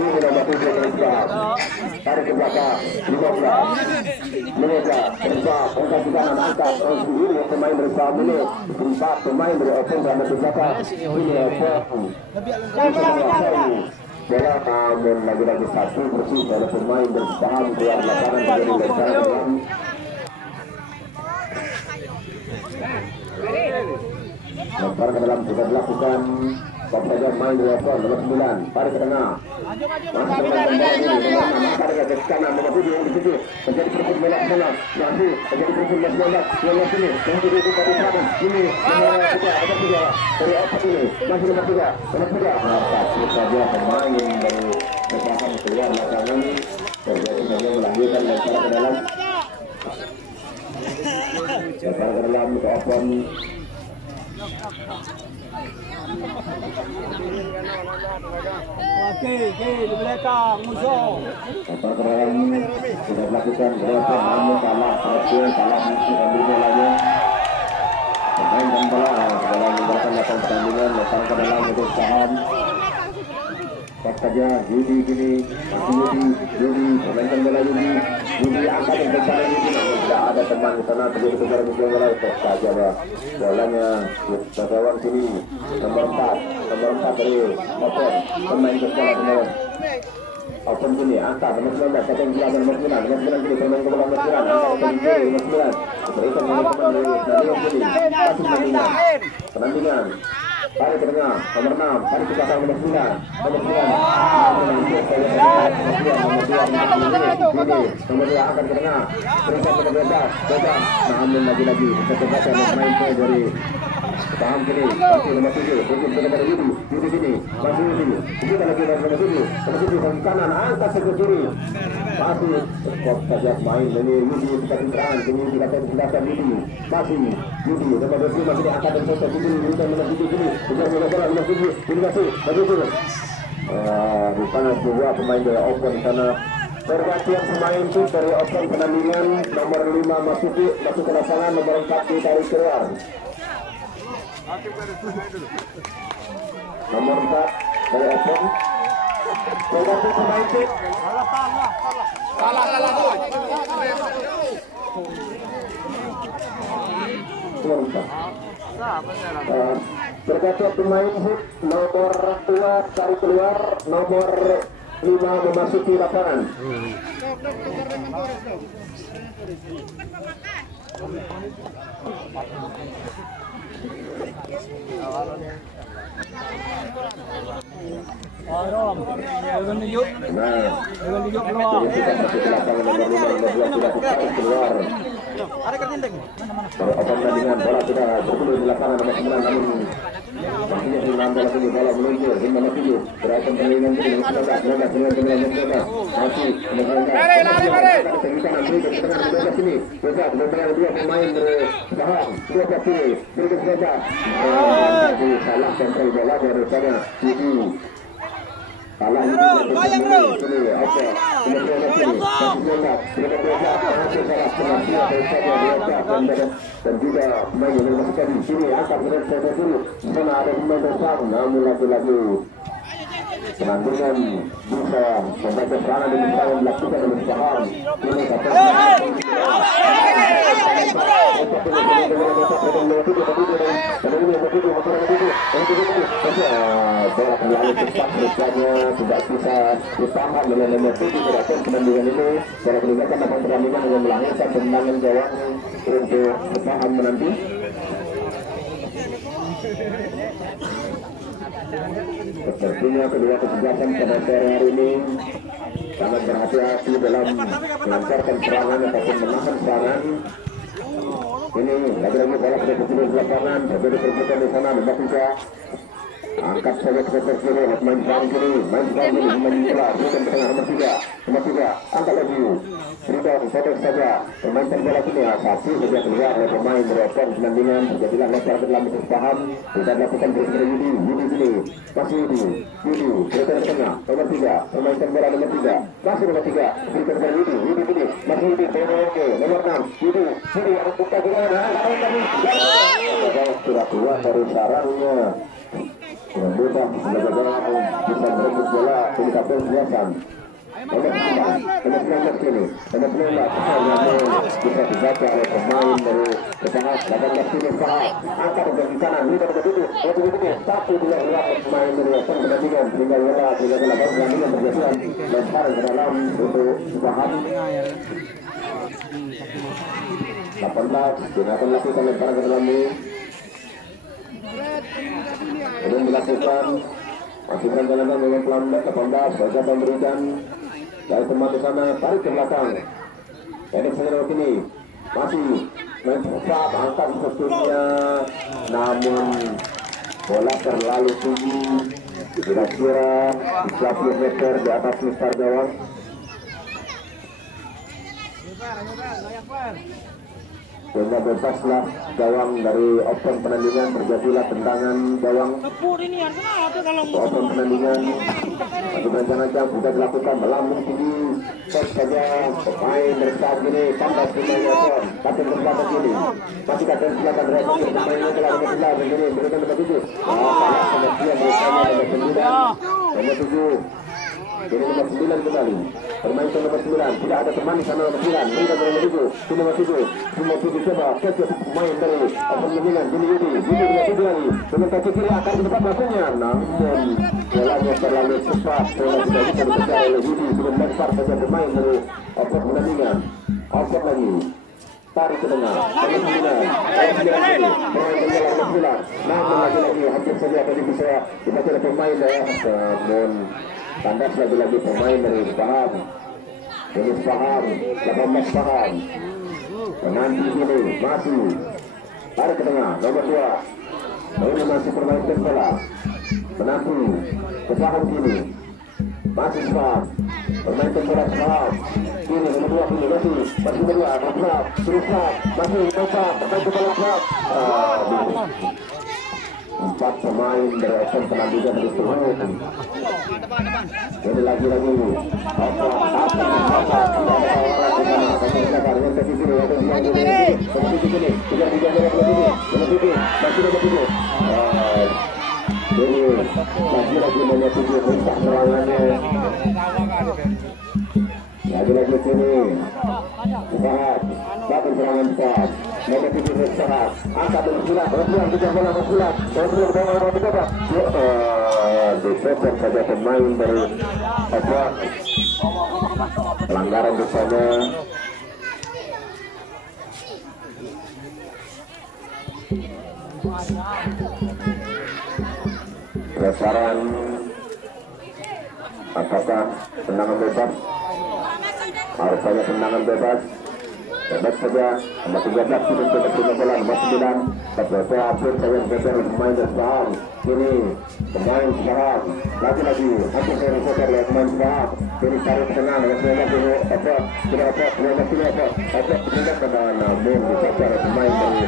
Ini nomor 7 Islam. Tarik ke belakang 15 Menega bersama angkat di kanan angkat ini pemain bersama ini 4 pemain dari open dan di belakang ini open bola namun lagi-lagi satu bersih dari pemain bersama keluar lapangan menjadi lemparan lempar ke dalam sudah dilakukan saja main di level nomor 9 tarik ke tengah masuk tarik ke kanan nomor 7 yang di situ menjadi perput bola bola masih menjadi perput bola yang sini masih di depan kanan ini nomor 3 ada 3 dari otak ini masih nomor 3 masuk saja pemain dari belakang keluar lapangan terjadi saja melahirkan lempar ke dalam ke open Oke, di belakang musuh. Sudah melakukan gerakan namun salah misi ambil bolanya pemain dan bola dalam menggunakan lapangan pertandingan lepas ke dalam untuk saham pas saja Yudi gini masih Yudi memainkan bola Yudi angkat yang besar Yudi namun tidak ada teman di sana terjadi kejar bola pas saja bolanya ke gawang sini nomor 4 dari Open pemain bola nomor Open sini angkat nomor 19 kata yang bilang nomor 9 kini pemain bola nomor 9 angkat nomor 9 berikan oleh teman dari sini kasih penandingan tarik ke tengah nomor 6 tarik ke belakang nomor 9 nomor 2 akan ke tengah berikan ke bebas namun lagi-lagi kecepatan main dari paham kini masih nomor 7 berikut kepada Yudi sini masih Yudi kita lagi nomor 7 dari kanan angkat ke kiri masih skop saja main dari Yudi kita serangan kini kita tindakan Yudi masih Yudi nomor 20 masih diangkat dan selesai Yudi berikan nomor 7 kini kejar bola nomor 7 Yudi kasih begitu bukan sebuah pemain dari Open sana pergantian pemain itu dari Open penandingan nomor 5 masuk ke lapangan nomor 4 ditarik keluar nomor 4 dari Open perganti pemain itu salah berkata pemain hit nomor 2 tarik keluar nomor 5 memasuki lapangan Ada kertindeng. Pertandingan bola sudah bergulir di lapangan nomor 9 namun masih di bola ini bola meluncur di nomor 7 berakhir pertandingan ini dua pemain bersaham dua kaki berikut saja salah kontrol bola dari sana salah bayang bro dan juga pemain yang dimasukkan di sini angkat berat saja dulu sana ada pemain bersama namun lagi-lagi penandingan bisa membaca serangan dan bisa melakukan dengan paham ini bola kembali cepat rupanya tidak bisa ditahan oleh nomor 7 terakhir penandingan ini bola meninggalkan lapangan pertandingan yang melahirkan tendangan gawang untuk bertahan menanti sepertinya kedua kesebelasan pada sore hari ini sangat berhati-hati dalam melancarkan serangan ataupun menahan serangan ini lagi-lagi bola sudah bergulir di lapangan berbeda perbuatan di sana nomor 3 angkat saja ke sebelah kiri main serangan kiri main bola berikan ke tengah nomor 3 angkat lagi berikan saja pemain bola sini satu saja keluar oleh pemain berapa penandingan terjadilah lebar dalam bentuk paham tidak dilakukan dari Yudi sini masih Yudi berikan ke tengah nomor 3 pemain bola nomor 3 masih nomor 3 berikan ke Yudi sini masih Yudi nomor 6 Yudi yang buka ke kanan sudah keluar dari sarangnya yang mudah bisa merebut bola ketika Abdul Hasan. Nomor 19 ini, nomor 19 bisa dibaca oleh pemain dari Pesahak. 18 ini Fahad, angkat untuk di kanan, ini dapat begitu, satu dua pemain dari Open pertandingan, tinggal bola baru pertandingan berjatuhan, lempar ke dalam untuk Fahad. 18, gunakan lakukan lemparan ke dalam ini. Kemudian dilakukan, masih berjalan dengan pelan 18, Fajar memberikan dari teman di sana, tarik ke belakang. Pendek saja dari sini, masih mencoba angkat sebetulnya, namun bola terlalu tinggi, kira-kira 30 meter di atas mistar gawang. Sehingga bebaslah gawang dari Open pertandingan, terjadilah tendangan gawang. Open pertandingan masih berencana juga dilakukan melambung tinggi. Tes saja pemain dari saat ini tambah pemainnya Open, tapi berkata gini masih kadang silakan dari pemainnya telah menyebelah begini berikan nomor 7. Kalah sama dia berusaha nomor 9, ini nomor 9 kembali. Bermain ke nomor 9, tidak ada teman di sana nomor 9. Berikan nomor 7, nomor 7 coba ke pemain dari pertandingan Yudi lagi dengan kaki kiri akan ke depan lakunya, namun bolanya terlalu cepat, bola tidak bisa dikejar oleh Yudi. Sudah melempar saja pemain dari pertandingan. Offset lagi, tarik ke tengah, nomor 9, namun lagi hampir saja tadi bisa dibaca oleh pemain namun tandas lagi pemain dari Faham. Ini Faham, 18 Faham. Menanti sini, masih tarik ke tengah, nomor 2. Ini masih bermain bola. Menanti ke Faham sini. Masih Faham. Bermain bola Faham. Ini nomor 2 ini masih kedua, Faham. Terus Faham, masih Faham. Bermain bola Faham. 4 pemain dari Open penampilan dari seluruh. Jadi lagi-lagi lagi menyatukan rusak serangannya. Lagi-lagi sini Fahad, satu serangan besar. Mereka tidur berserat, angkat dan silat, berpulang kejar bola berpulang, berpulang ke orang berdebat. Disetor saja pemain dari apa? Pelanggaran dosanya. Besaran, apakah tendangan bebas? Harus saja tendangan bebas. Bebas saja, nomor 13 sudah terima bola, nomor 9 terbaca hampir saja bergeser pemain dan Faham. Ini pemain Faham, lagi-lagi hampir saya bergeser oleh pemain Faham. Ini tarik ke tengah, nomor 19 ini tidak tendangan, namun dicapai oleh pemain dari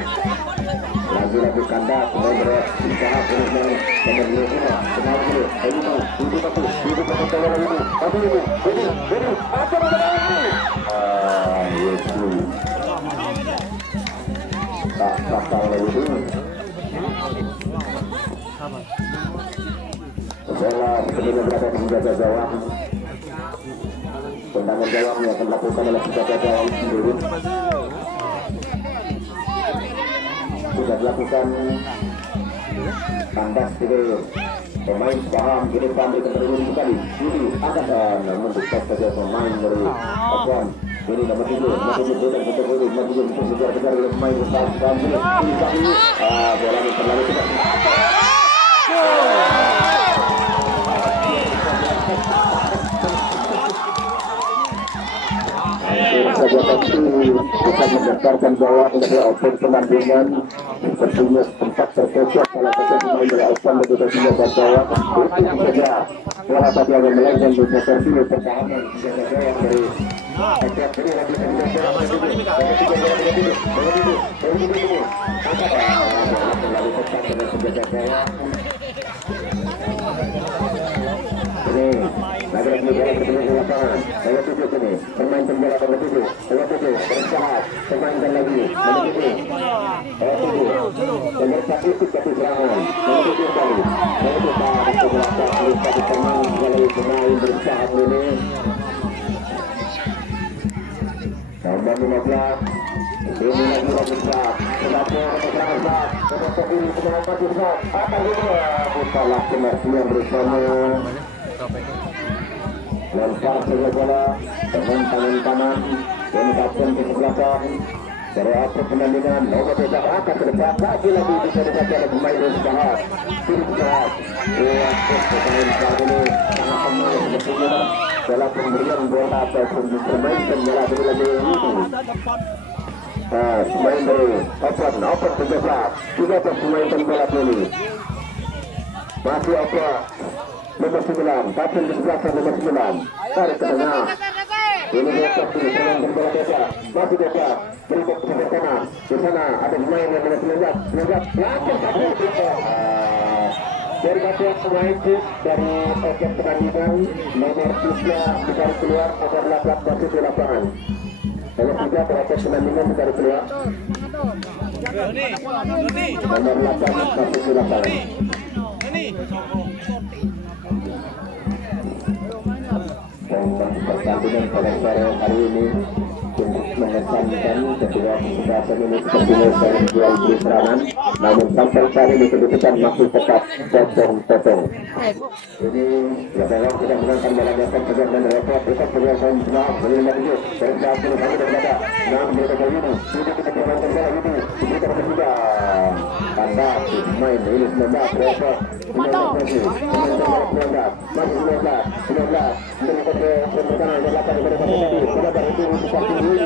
lagi-lagi kandas, pemain dari Faham. Ini nomor 5 tak oleh itu. Bola sebelumnya berada di penjaga gawang. Tendangan gawang yang akan dilakukan oleh penjaga gawang sendiri. Sudah dilakukan tandas dari pemain Faham. Ini kami keterlaluan sekali. Ini angkat namun dicat saja pemain dari Faham. Ini nomor 7 bisa kejar oleh pemain besar kami. Ini kami bola yang terlalu cepat. Saja tentu bisa mendaftarkan bahwa dari Open penandingan sepertinya tempat terkejut salah satu pemain dari Open dan juga tidak berjawab itu saja bola tadi yang melenceng di posisi pertahanan jaga gawang dari ini Main lagi-lagi bola bertemu di lapangan. Nomor 7 ini permainkan bola nomor 7. Nomor 7 beristirahat, permainkan lagi nomor 7. Nomor 1 ikut ke serangan. Nomor 7 kembali. Nomor 7 satu pemain melalui pemain beristirahat ini. Nomor 15 ini lagi besar. Kenapa serangan besar? Kenapa ini serangan besar? Apa ini? Salah kemasian bersama. Lempar saja bola dengan tangan kanan meningkatkan ke belakang. Dari atas pertandingan nomor 3 akan ke depan lagi bisa dicapai oleh pemain beristirahat. Istirahat. Pemain saat ini sangat pemain sebetulnya dalam pemberian bola ataupun permainan bola lagi ini. Pemain dari open 13 pemain bola ini. Masih apa? Nomor 9, kapten di sebelah nomor 9. Tarik ke tengah. Ini dia kapten serangan bola desa. Masih desa. Berikut ke sebelah kanan. Di sana ada pemain yang nomor 19. Langsung satu. Dari kapten pemain dari open pertandingan nomor 3 ditarik keluar, nomor 8 masih di lapangan. Nomor 3 terakhir pertandingan ditarik keluar. Nomor 8 masih di lapangan. Pertandingan pada sore hari ini untuk mengesankan kedua pembahasan ini seperti saling jual beli serangan, namun sampai saat ini kedudukan masih tetap 0-0. Ini ya memang sudah menangkan bola dasar kejar dan repot tetap penyelesaian semua menilai itu dari saat ini kami berada namun mereka kali ini sudah kita permainkan bola ini diberikan ketiga tanda main ini 19 repot 19 masih 19 meningkat ke permukaan yang belakang daripada tadi sudah berhenti untuk satu ini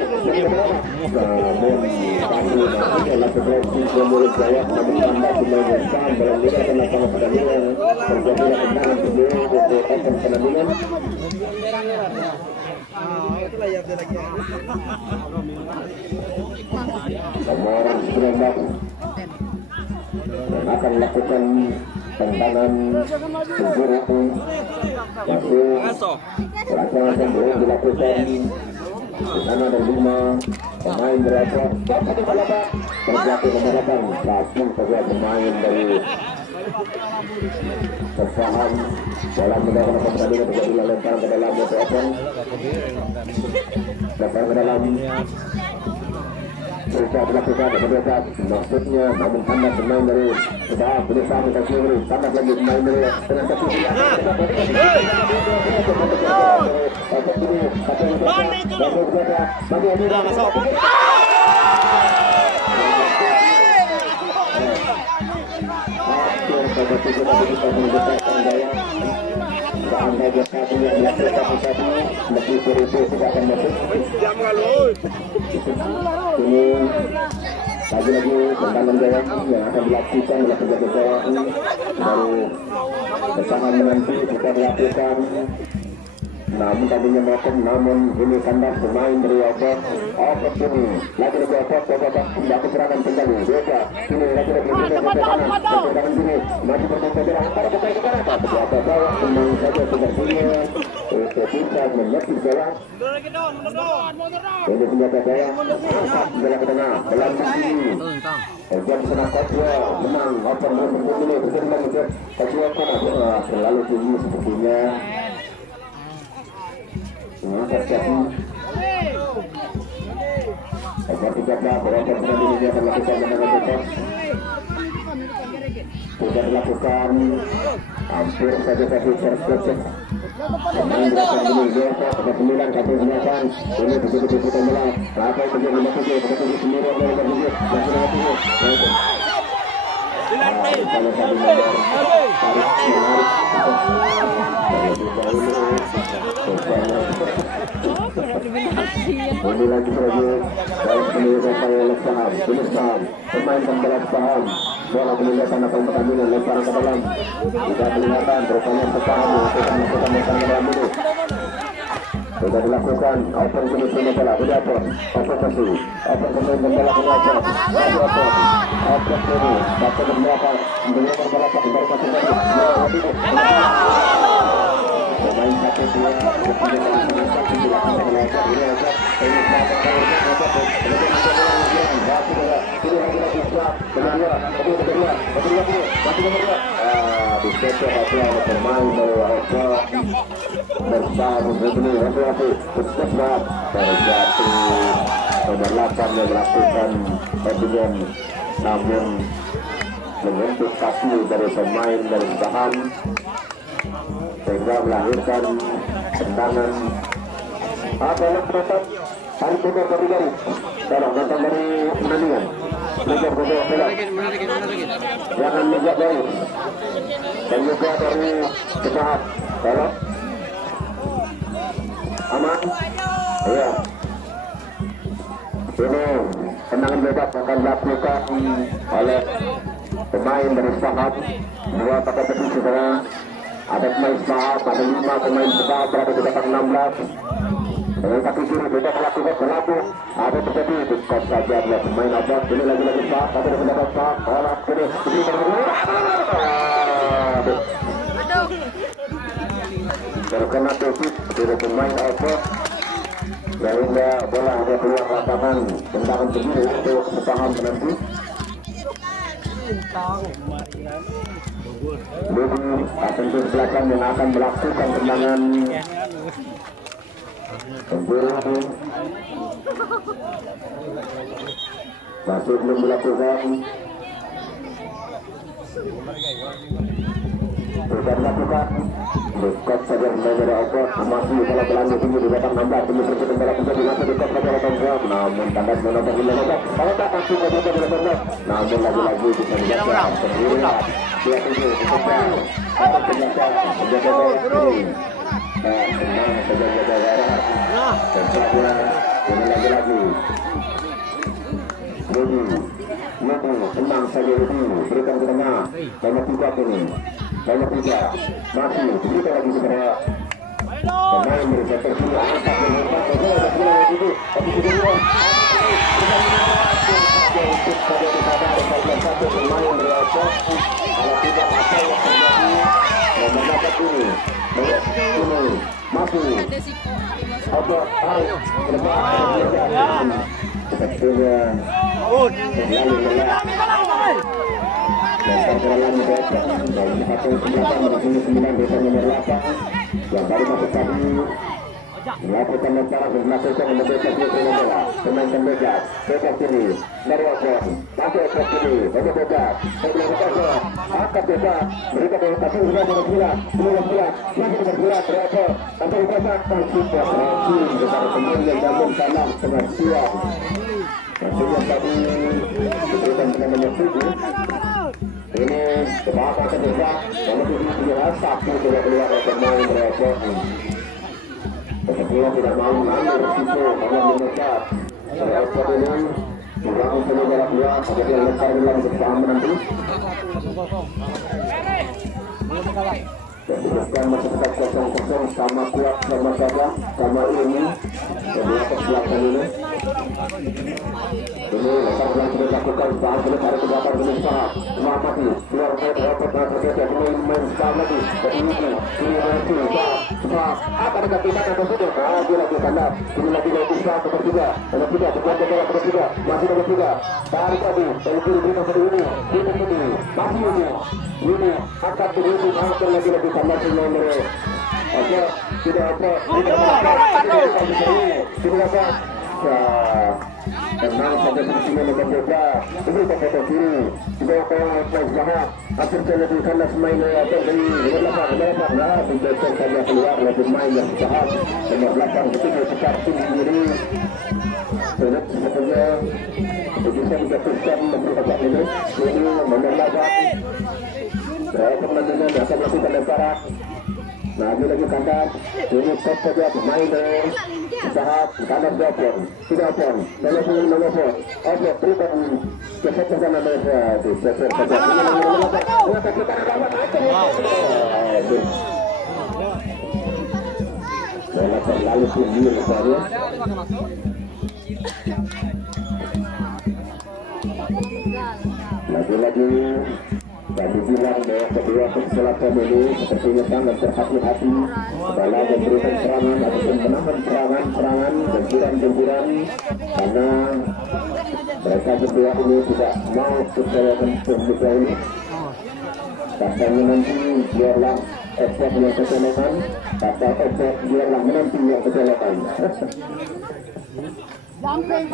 namun kami adalah seleksi Murid Jaya namun tambah pemain yang sama dalam liga akan lakukan pertandingan terjadilah kemenangan kedua untuk akan pertandingan nomor 19 yang akan melakukan tendangan penjuru masih pelaksanaan belum dilakukan. Di sana ada 5 pemain berapa terjatuh nomor 8 langsung saja pemain dari Persahan dalam mendapatkan pertandingan terjadi lemparan ke dalam motor open lemparan ke dalam berusaha dilakukan dan maksudnya namun tanda pemain dari sudah berusaha kita sendiri tanda lagi pemain dari dengan kaki bagi Amira masuk seandainya satu yang dilakukan tadi lebih beribu sudah akan masuk ini lagi-lagi tendangan gawang yang akan dilakukan oleh penjaga gawang baru Persahan nanti juga dilakukan namun tadinya melakukan namun ini kandas pemain dari Opet ini lagi-lagi Opet tidak keserangan kembali Desa ini lagi-lagi tendangan sini masih berkonsentrasi antara pemain ke kanan penjaga gawang pemain saja tidak punya untuk bisa menyerang bola ini penjaga gawang angkat bola ke tengah dalam sini jam senang Kopia menang Opet ini berjalan ke Kopia selalu tinggi sepertinya terjadi agar tidak berapa pertandingan yang dilakukan dengan cepat sudah dilakukan hampir saja tadi terselesai pemain berapa ini biasa pada 9 kali gunakan ini begitu bola apa yang terjadi begitu sendiri dari begitu masih begitu kalau tadi ini lagi dalam penilaian saya oleh Saham pemain pembalap Saham bola penilaian akan pertandingan lemparan ke dalam tidak kelihatan rupanya Saham untuk melakukan lemparan ke dalam ini sudah dilakukan open kini bola sudah open masih open pemain pembalap open masih open ini satu berapa mendengarkan bola dari kasih tadi nomor 8 yang melakukan pertandingan, namun menyentuh kaki dari pemain dari Saham sehingga melahirkan tendangan adalah tetap hari kedua dari dalam datang dari pertandingan mengejar bola jangan mengejar dari dan juga dari Saham kalau aman ya ini tendangan bebas akan dilakukan oleh pemain dari Saham. Dua pakai tepi saudara. Ada pemain Saham, ada 5 pemain Saham berada di belakang 16. Dengan kaki kiri bebas melakukan berlaku. Ada terjadi dekat saja oleh pemain Abbas. Ini lagi-lagi Saham, ada di belakang Saham. Orang kiri, terkena tepi dari pemain Abbas. Sehingga bola ada keluar lapangan. Tendangan sendiri untuk Saham nanti. Ludi akan ke belakang yang akan melakukan tendangan Ludi masih belum dilakukan sudah dilakukan dekat saja menjadi Abbas masih kalau berlanjut tinggi di belakang 16 ini berkembang dalam menjadi masa dekat saja Abbas namun tandas menonton Abbas kalau tak kasih ke belakang Abbas namun lagi-lagi bisa dilakukan sendiri dia tinggi dipegang atau ternyata menjaga diri tenang saja jaga jarak dan saja ini lagi-lagi Ludi tenang saja Ludi berikan ke tengah banyak tiga ini banyak tiga masih berikan lagi kepada pemain dari sektor kiri angkat mengangkat saja ada itu tapi kedua untuk saja disadari salah satu pemain dari Abbas kalau tidak apa yang terjadi mendapat ini masih Abbas harus berdepan sepertinya terlalu lelah dan terlalu besar dan dipakai kesempatan bersini 9 desa nomor 8 yang baru masuk tadi melakukan lemparan dan melakukan membebaskan bola pemain bebas kiri dari Abbas masuk Abbas kiri bebas sebelum bebas angkat bebas mereka kasih udah bola masih bola dari Abbas sampai bebas masih kepada pemain yang dalam salam dengan siap yang tadi diberikan dengan nomor 7 ini beberapa kedua nomor 7 jelas satu sudah keluar dari pemain dari Abbas Persebaya tidak mau mengambil risiko karena mendekat dari Abbas ini dilakukan penyegaran dua sebagai yang lempar dalam bersama nanti dan dibutuhkan masih tetap 0-0 sama kuat sama saja sama ini dan di atas belakang ini lempar yang sudah dilakukan Saham sudah tarik ke belakang ini Saham mati keluar dari Abbas dan bergeser main Saham lagi dari ini Saham akan dekat tindakan tersebut dia lagi kandang ini lagi dari Saham nomor 3 nomor 3 bergerak ke nomor 3 masih nomor 3 tarik tadi dari kiri berikan pada ini masih ini angkat ke ini angkat lagi sama nomor Abbas tidak apa tenang sampai sini nomor 12 ini pakai kiri juga pakai Saham akhir saya lebih kandas main atau dari nomor 8 nah bergeser saja keluar lebih main yang Saham nomor 8 ketika sekat sendiri sudah sebetulnya bisa dijatuhkan mempercepat ini nomor 8 saya pertandingan akan melakukan lemparan lagi kandas ini top saja pemain dari Saham kandas Abbas tidak pun nomor 4 Abbas berikan geser ke sana mereka geser saja bola terlalu tinggi misalnya lagi Dan dibilang bahwa kedua pesulatan ini sepertinya sangat berhati-hati dalam memberikan serangan ataupun menahan serangan-serangan, gempuran-gempuran, karena mereka berdua ini tidak mau kecolongan pembuka ini. Katanya nanti biarlah efek yang kecolongan, kata efek biarlah menanti yang kecolongan. Jumping.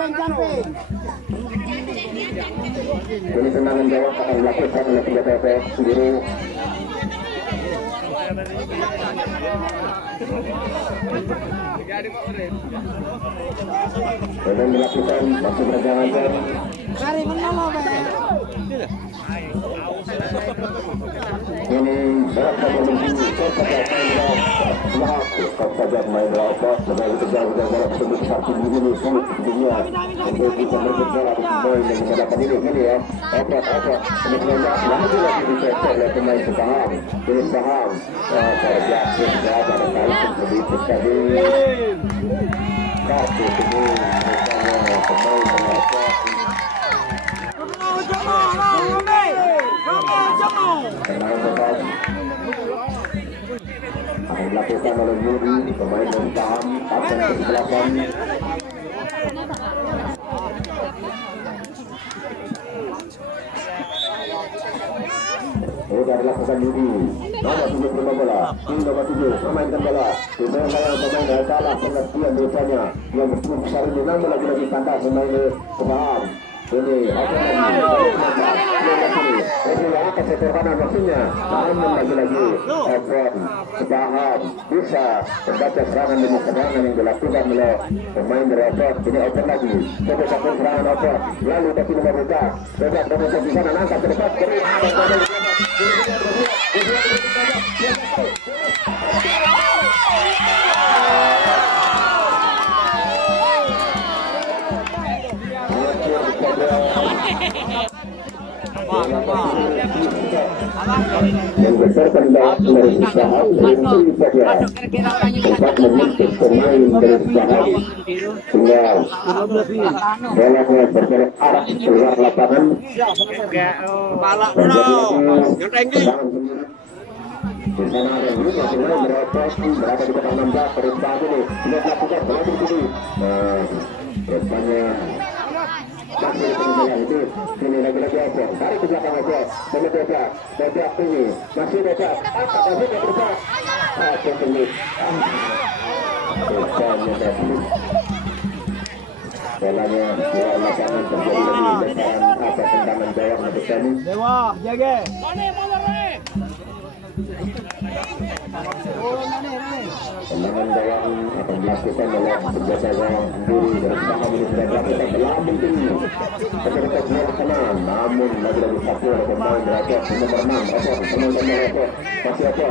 Ini tendangan jawab akan dilakukan oleh tiga TPS sendiri. Dan dilakukan masih berjalan. Mari menolong. Ini berat saja menuju saja main berapa sebagai kerja-kerja berat tersebut satu ini sulit dunia untuk bisa berbicara di main yang mengadakan ini ya apa sebenarnya lagi dicek oleh pemain Sepahang ini Sepahang kerja pada kali begitu sekali kartu ini misalnya pemain berapa akan dilakukan oleh Yuri, pemain dari Pahang, akan ke-8. Sudah dilakukan Yuri, nomor 7 terima bola, nomor 7 memainkan bola, pemain dari salah pengertian dosanya yang besar ini namun lagi pantas pemain Pahang. Ini apa ini akan sederhana maksudnya, namun lagi-lagi Sepahang bisa membaca serangan demi serangan yang dilakukan oleh pemain dari Opor. Ini Opor lagi, coba campur serangan Opor, lalu tapi nomor 3 bebas di sana, angkat ke depan, yang besarkan dari Sepahang dari saja tempat membentuk pemain dari Sepahang tinggal bolanya bergerak arah keluar lapangan di sana ada juga pemain berada di kotak 16 perusahaan ini lakukan bola di sini rasanya masih penyelamatan itu sini lagi-lagi aja tarik ke belakang aja bebas ini masih bebas masih bebas penyelit bolanya tadi bolanya di lapangan terjadi lagi lemparan apa tendangan jawab untuk kami Dewa, jaga. tendangan gawang akan dilakukan oleh penjaga gawang sendiri dari Sepahang ini sudah dilakukan melambung tinggi ketika bola ke kanan, namun lagi-lagi satu oleh pemain berapa nomor 6 pemain nomor masih apa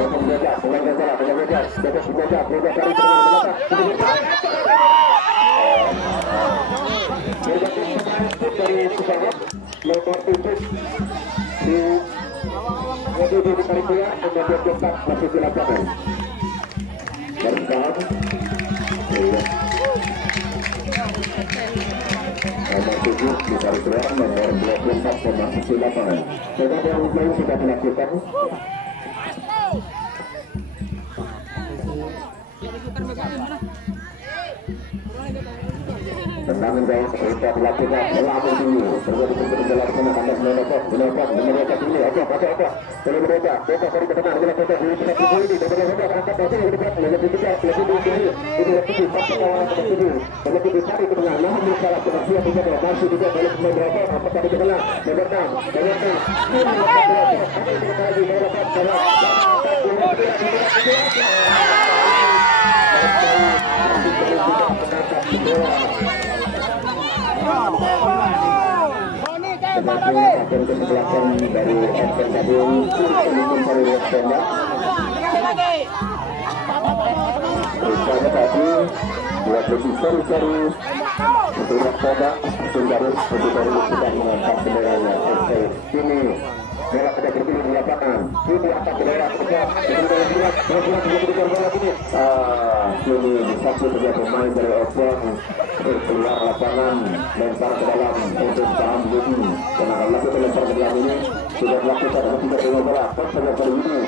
penjaga dari Sepahang nomor 7 di mobil di Karibia kemudian cepat masih di lapangan dari Sepahang nomor 7 di Karibia nomor 24 masih di lapangan sedang yang lain sudah dilakukan tendangan gawang sudah dilakukan melambung tinggi terjadi dilakukan kandas menepak ini apa kalau mereka dari ketekan dengan kita di sini angkat lebih dicari ke tengah namun salah penasihat juga masih juga oleh pemain berapa apakah di tengah menekan akan kesebelasan dari Akan Kabung mencari tembak rupanya tadi dua pesisir cari untuk tembak Sundarus sudah mengangkat benderanya ini bola sudah berdiri di lapangan ini akan bendera ini disatu tiga pemain dari Opor keluar lapangan lempar ke dalam untuk Sepahang Budi dan akan lakukan lempar ke dalam ini sudah melakukan tidak dengan bola saja dari ini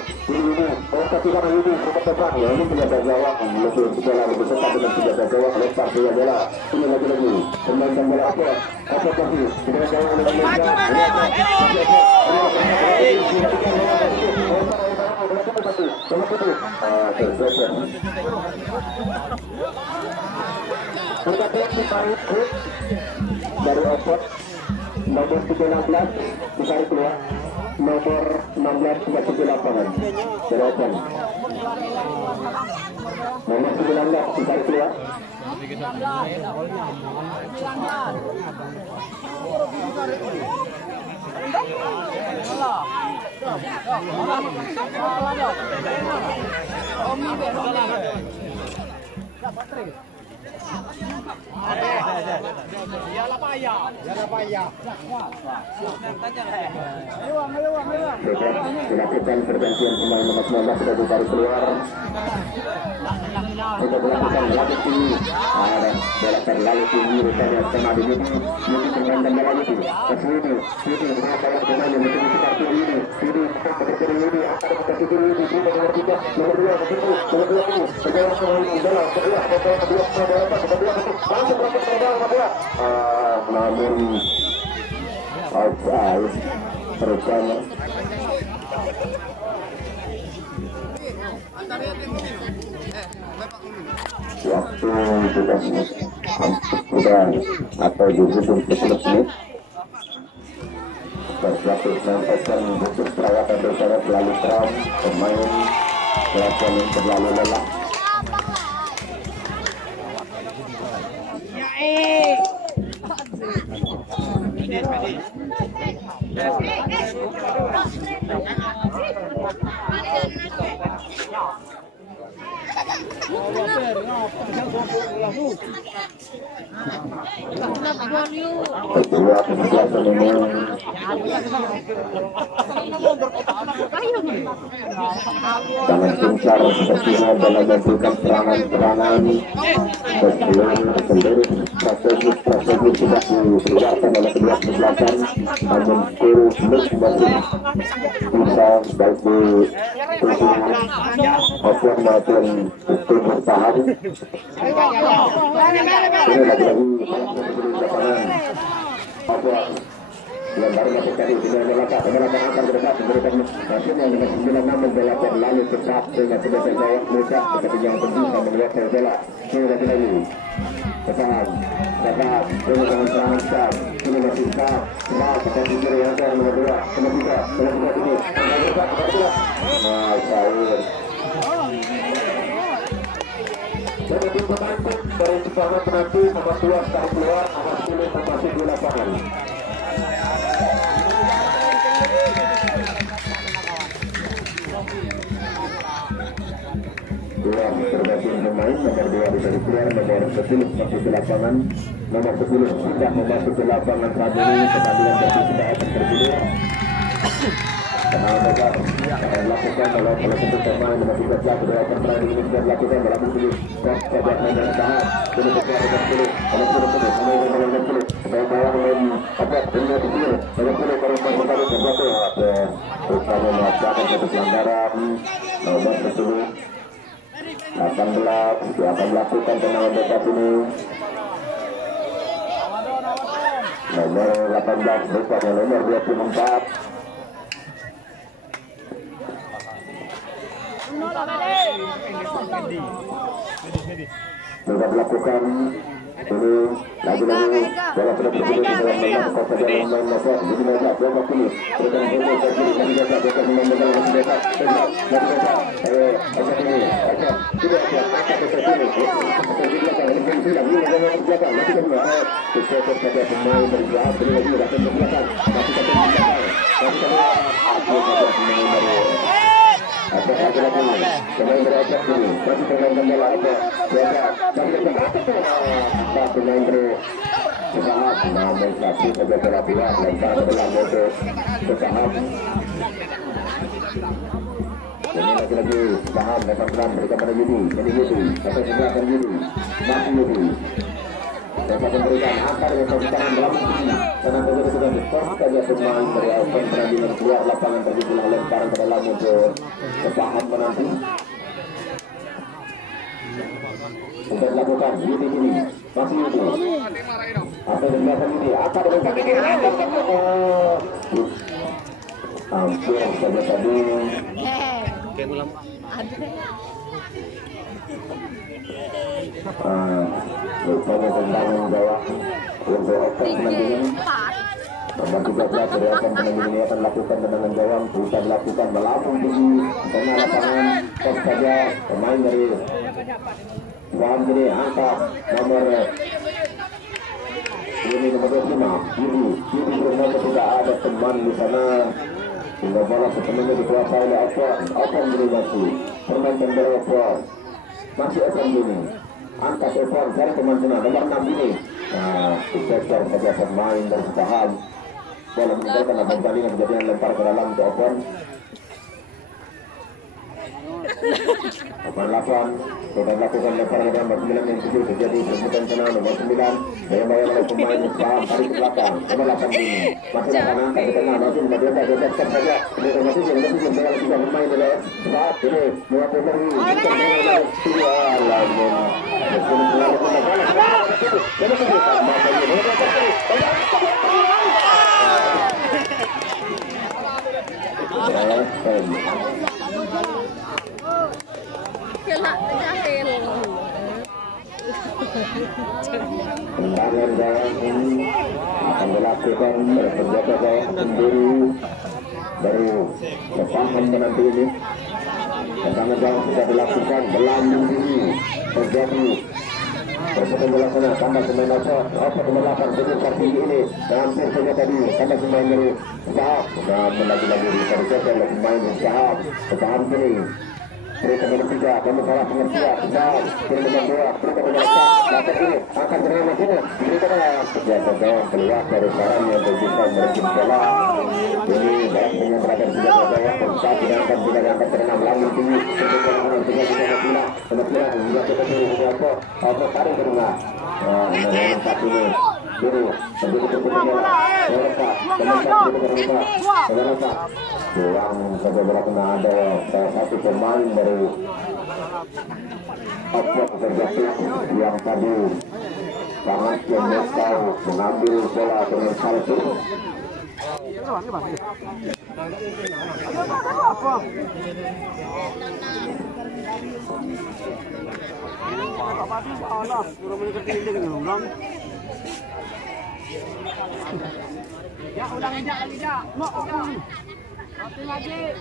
tapi karena ini berdepan ya ini tidak ada jawab lebih segala lebih tetap dengan tidak ada jawab lempar dia bola ini lagi pemain bola apa kasih tidak jauh dengan dari Oxford nomor 16 ditarik keluar nomor 16 sudah ke lapangan dari Oxford nomor 19 ditarik keluar dilakukan pergantian pemain nomor 19 sudah ditarik keluar sudah dilakukan lagi tinggi bola terlalu tinggi rupanya sama di sini pemain bola itu ini berapa pemain yang betul seperti ini ada seperti ini nomor 3 nomor 2 nomor 2 ini sekarang pemain bola namun outside bersama waktu sudah atau dihitung 10 menit berlaku menempatkan butuh perawatan bersama terlalu kram pemain kelakuan yang terlalu lelah kedua kesempatan ini sangat gencar sepertinya dalam memberikan serangan-serangan seluruh strategi sudah dikeluarkan oleh kedua kesempatan namun terus masih bisa baik di tubuh maupun itu bertahan ini lagi-lagi yang baru masuk tadi dengan melakukan akan berdekat memberikan maksudnya dengan 96 membelakan lalu tetap dengan sebagai jawab mudah tetapi yang penting sama melihat bola ini lagi-lagi tetap dengan serangan ini masih tetap kita pikir yang ada nomor 2 nomor 3 ini Saur dari tim pemain dari pertama penanti nomor 2 tarik keluar nomor 10 masih di lapangan dua pergantian pemain nomor 2 ditarik keluar nomor 10 masih di lapangan nomor 10 sudah memasuki lapangan saat ini pertandingan sudah akan bergulir karena mereka melakukan kalau satu pemain nomor 13 sudah pertandingan ini sudah dilakukan dalam sini dan saja main dan tahan ini berkuat dengan 10 nomor 10 saya bayang main apa ini 10 nomor 10 kalau kembali terjatuh bersama melakukan satu pelanggaran nomor 10 18 dia akan melakukan tendangan dekat ini nomor 18 bukan nomor 24 sudah dilakukan ini lagi-lagi bola sudah bergulir dalam memang kota dalam main masa jadi mereka bola kini sedang bermain kiri dan biasa mereka menambahkan lagi mereka aja ini aja tidak ada seperti ini seperti belakang ini kan tidak ini yang belakang masih kedua sesuatu saja pemain bergerak ini lagi datang ke belakang masih ke belakang masih ke belakang pemain dari apa lagi pemain berada ini masih pemain bola apa biasa tapi pemain terus bersahabat namun tapi saja berlapilah lempar dalam motor bersahabat ini lagi-lagi paham lempar pelan mereka pada Yudi jadi Yudi atau sebelah Yudi masih Yudi dapat memberikan angka dengan kecepatan melambung tinggi. Karena terjadi sudah diskors saja pemain dari Alpen perandingan keluar lapangan terjadilah lemparan ke dalam untuk kepahan menanti. Sudah dilakukan di sini masih itu. Apa yang dilakukan ini? Angka dengan kaki kiri. Hampir saja tadi. Rupanya tentang jawab untuk akan penandingan nomor 13 dari akan penandingan ini akan lakukan tendangan jawab bisa dilakukan melambung tinggi karena lapangan top saja pemain dari Waham ini angkat nomor ini nomor 25 Yudi bernomor tidak ada teman di sana hingga bola sepenuhnya dikuasai oleh Open Delegasi permain pemberi Open masih Open ini angkat Open dari teman sana nomor 6 ini dikejar saja pemain dari Paham bola meninggalkan abang baling yang kejadian lempar ke dalam ke Open Open 8 sudah melakukan lemparan ke nomor 9 yang tujuh terjadi perbuatan sana nomor 9 bayang-bayang oleh pemain Paham tarik ke belakang nomor 8 ini masih akan angkat ke tengah masih nomor 12 step saja masih dengan tiga pemain oleh saat ini dua pemain tendangan gawang ini akan dilakukan oleh penjaga gawang sendiri baru Paham menanti ini. Tendangan gawang sudah dilakukan melambung tinggi terjadi perputaran bola sana tambah pemain Open nomor 8 sebesar tinggi ini hampir saja tadi tambah pemain dari Paham dan lagi-lagi dikejar oleh pemain Paham Paham kini mereka nomor 3 nomor salah pengertian dan nomor 2 mereka nomor 4 dapat ini akan bernama sini mereka terjadi gawang keluar dari sarang yang berjumpa merebut bola ini dalam penyembratan tidak gawang saat tidak akan terkenal melambung tinggi untuk orang tiga nomor 9 hingga kita turun apa tarik ke tengah nomor 4 ini biru terjadi bola mereka nomor 4 kurang saja bola kena ada salah satu pemain dari Open terjatuh yang tadi sangat memekau mengambil bola dengan salto. Ya ulang lagi dah. Satu lagi.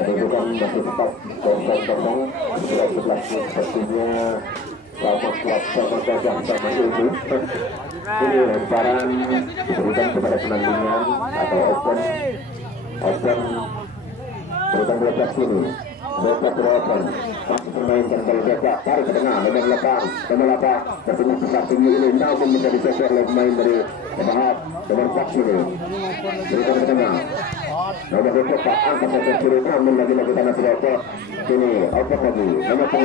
Kedudukan masih tetap kosong sebelah sepertinya lawan kuat sama gajah sama itu. Ini lemparan diberikan kepada penandingan atau Open berikan 12 ini. Bebas Open masih permainkan kalau bebas tarik ke tengah nomor 8 bertemu besar tinggi ini namun bisa dicecer oleh pemain dari Paham nomor 4 ini berikan ke tengah nomor 2 angkat ke kiri namun lagi-lagi tanah sudah sini Open lagi nomor 8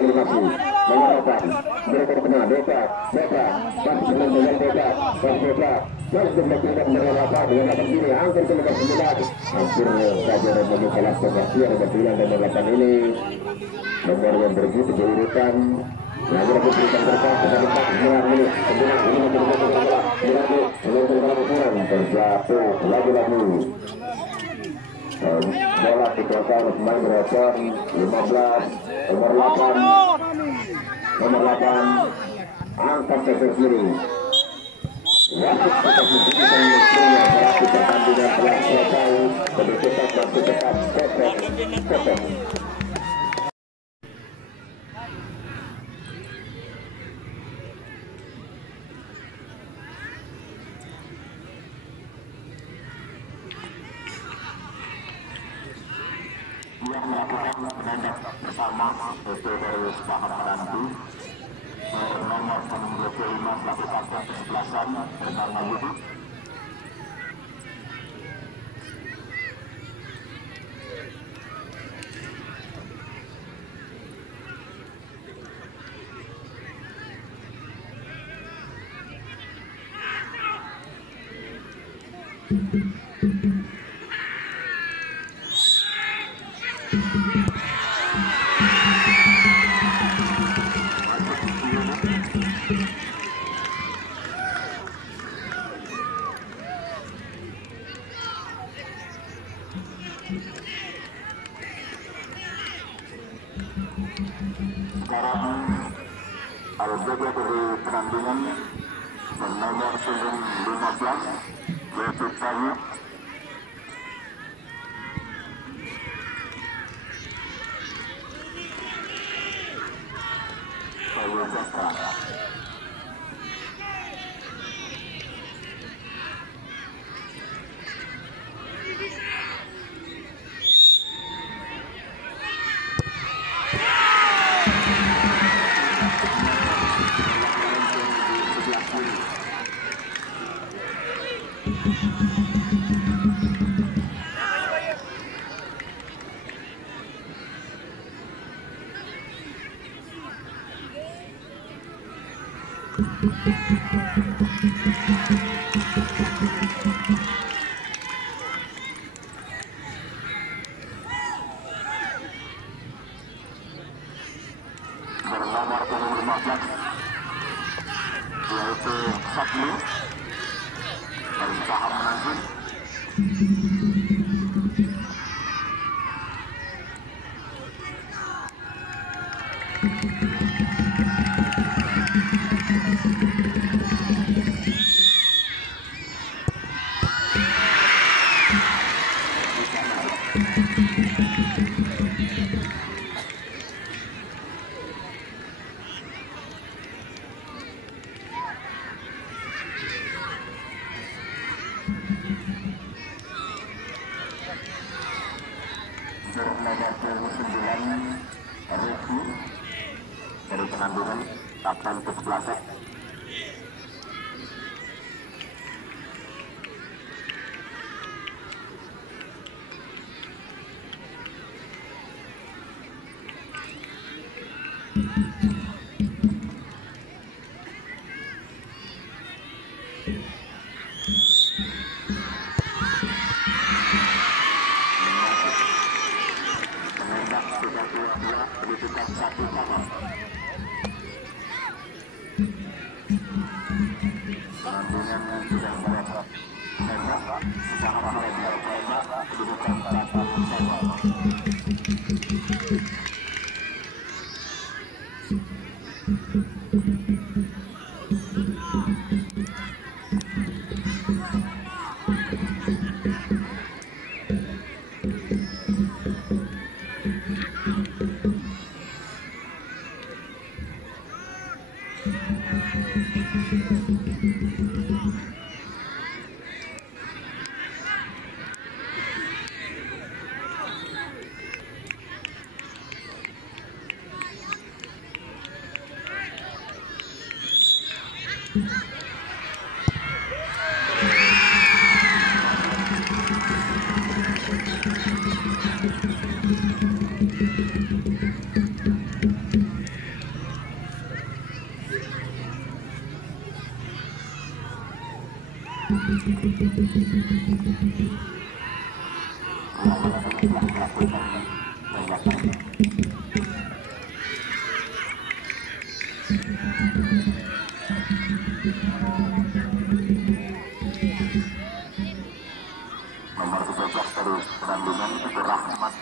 ini masih nomor 8 berikan ke tengah bebas masih dengan bebas langsung melakukan dengan apa ini angkat ke nomor 9 hampir saja bagi kelas pengertian nomor 9 dan nomor 8 ini nomor yang begitu diurutan lagi berikan berkah kepada Pak ini terjatuh lagi bola dikuasai oleh pemain beracun 15 nomor 8 angkat ke kiri wasit tetap menunjukkan mesinnya berarti pertandingan telah selesai kedudukan masih tetap kosong. Yang melakukan penandak pertama itu dari Paham menanti nomor 95 melakukan kesebelasan bernama Yudi. Sekarang Al-Jaga dari pertandingan bernomor 15 yaitu Tayyip Jaka. Bernomor 15 yaitu Sablu dari Saham Menanjung. Nomor 29 Ruki dari penandungan Kapten Kesebelasan. Pendidikan 1 sama. Penandungan sudah berapa? Mereka usaha mereka pendidikan 1 sama. Nomor 13 dari penandungan itu Rahmat.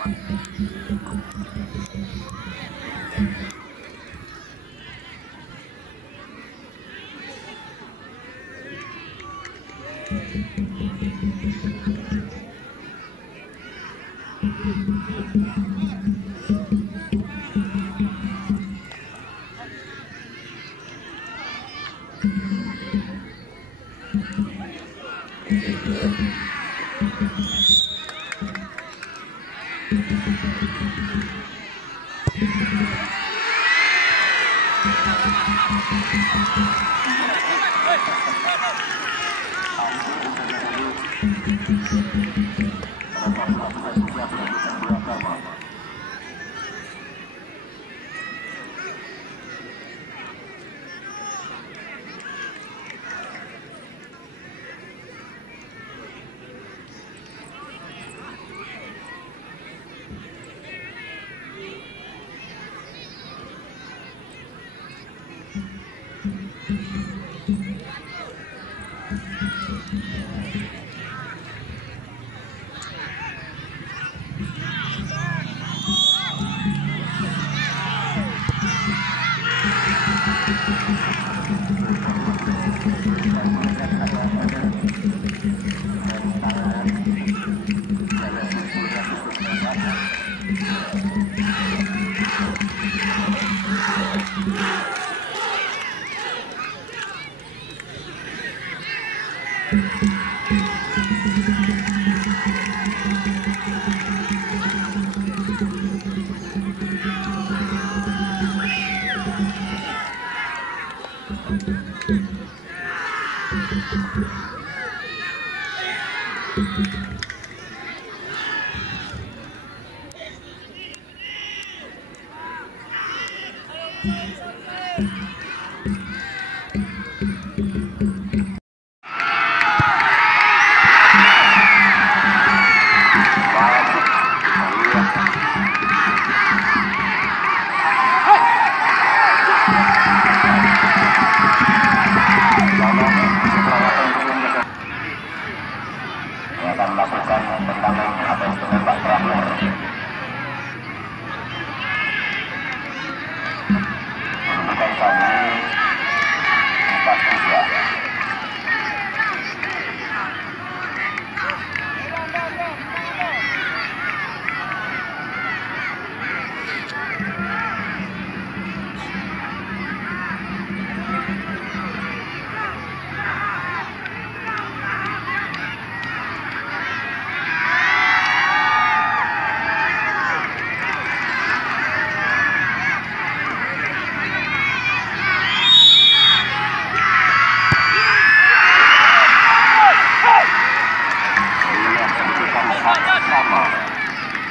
akan melakukan tendangan atau tembak terakhir. Kedudukan kami 4-3.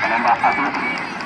Menembak 1.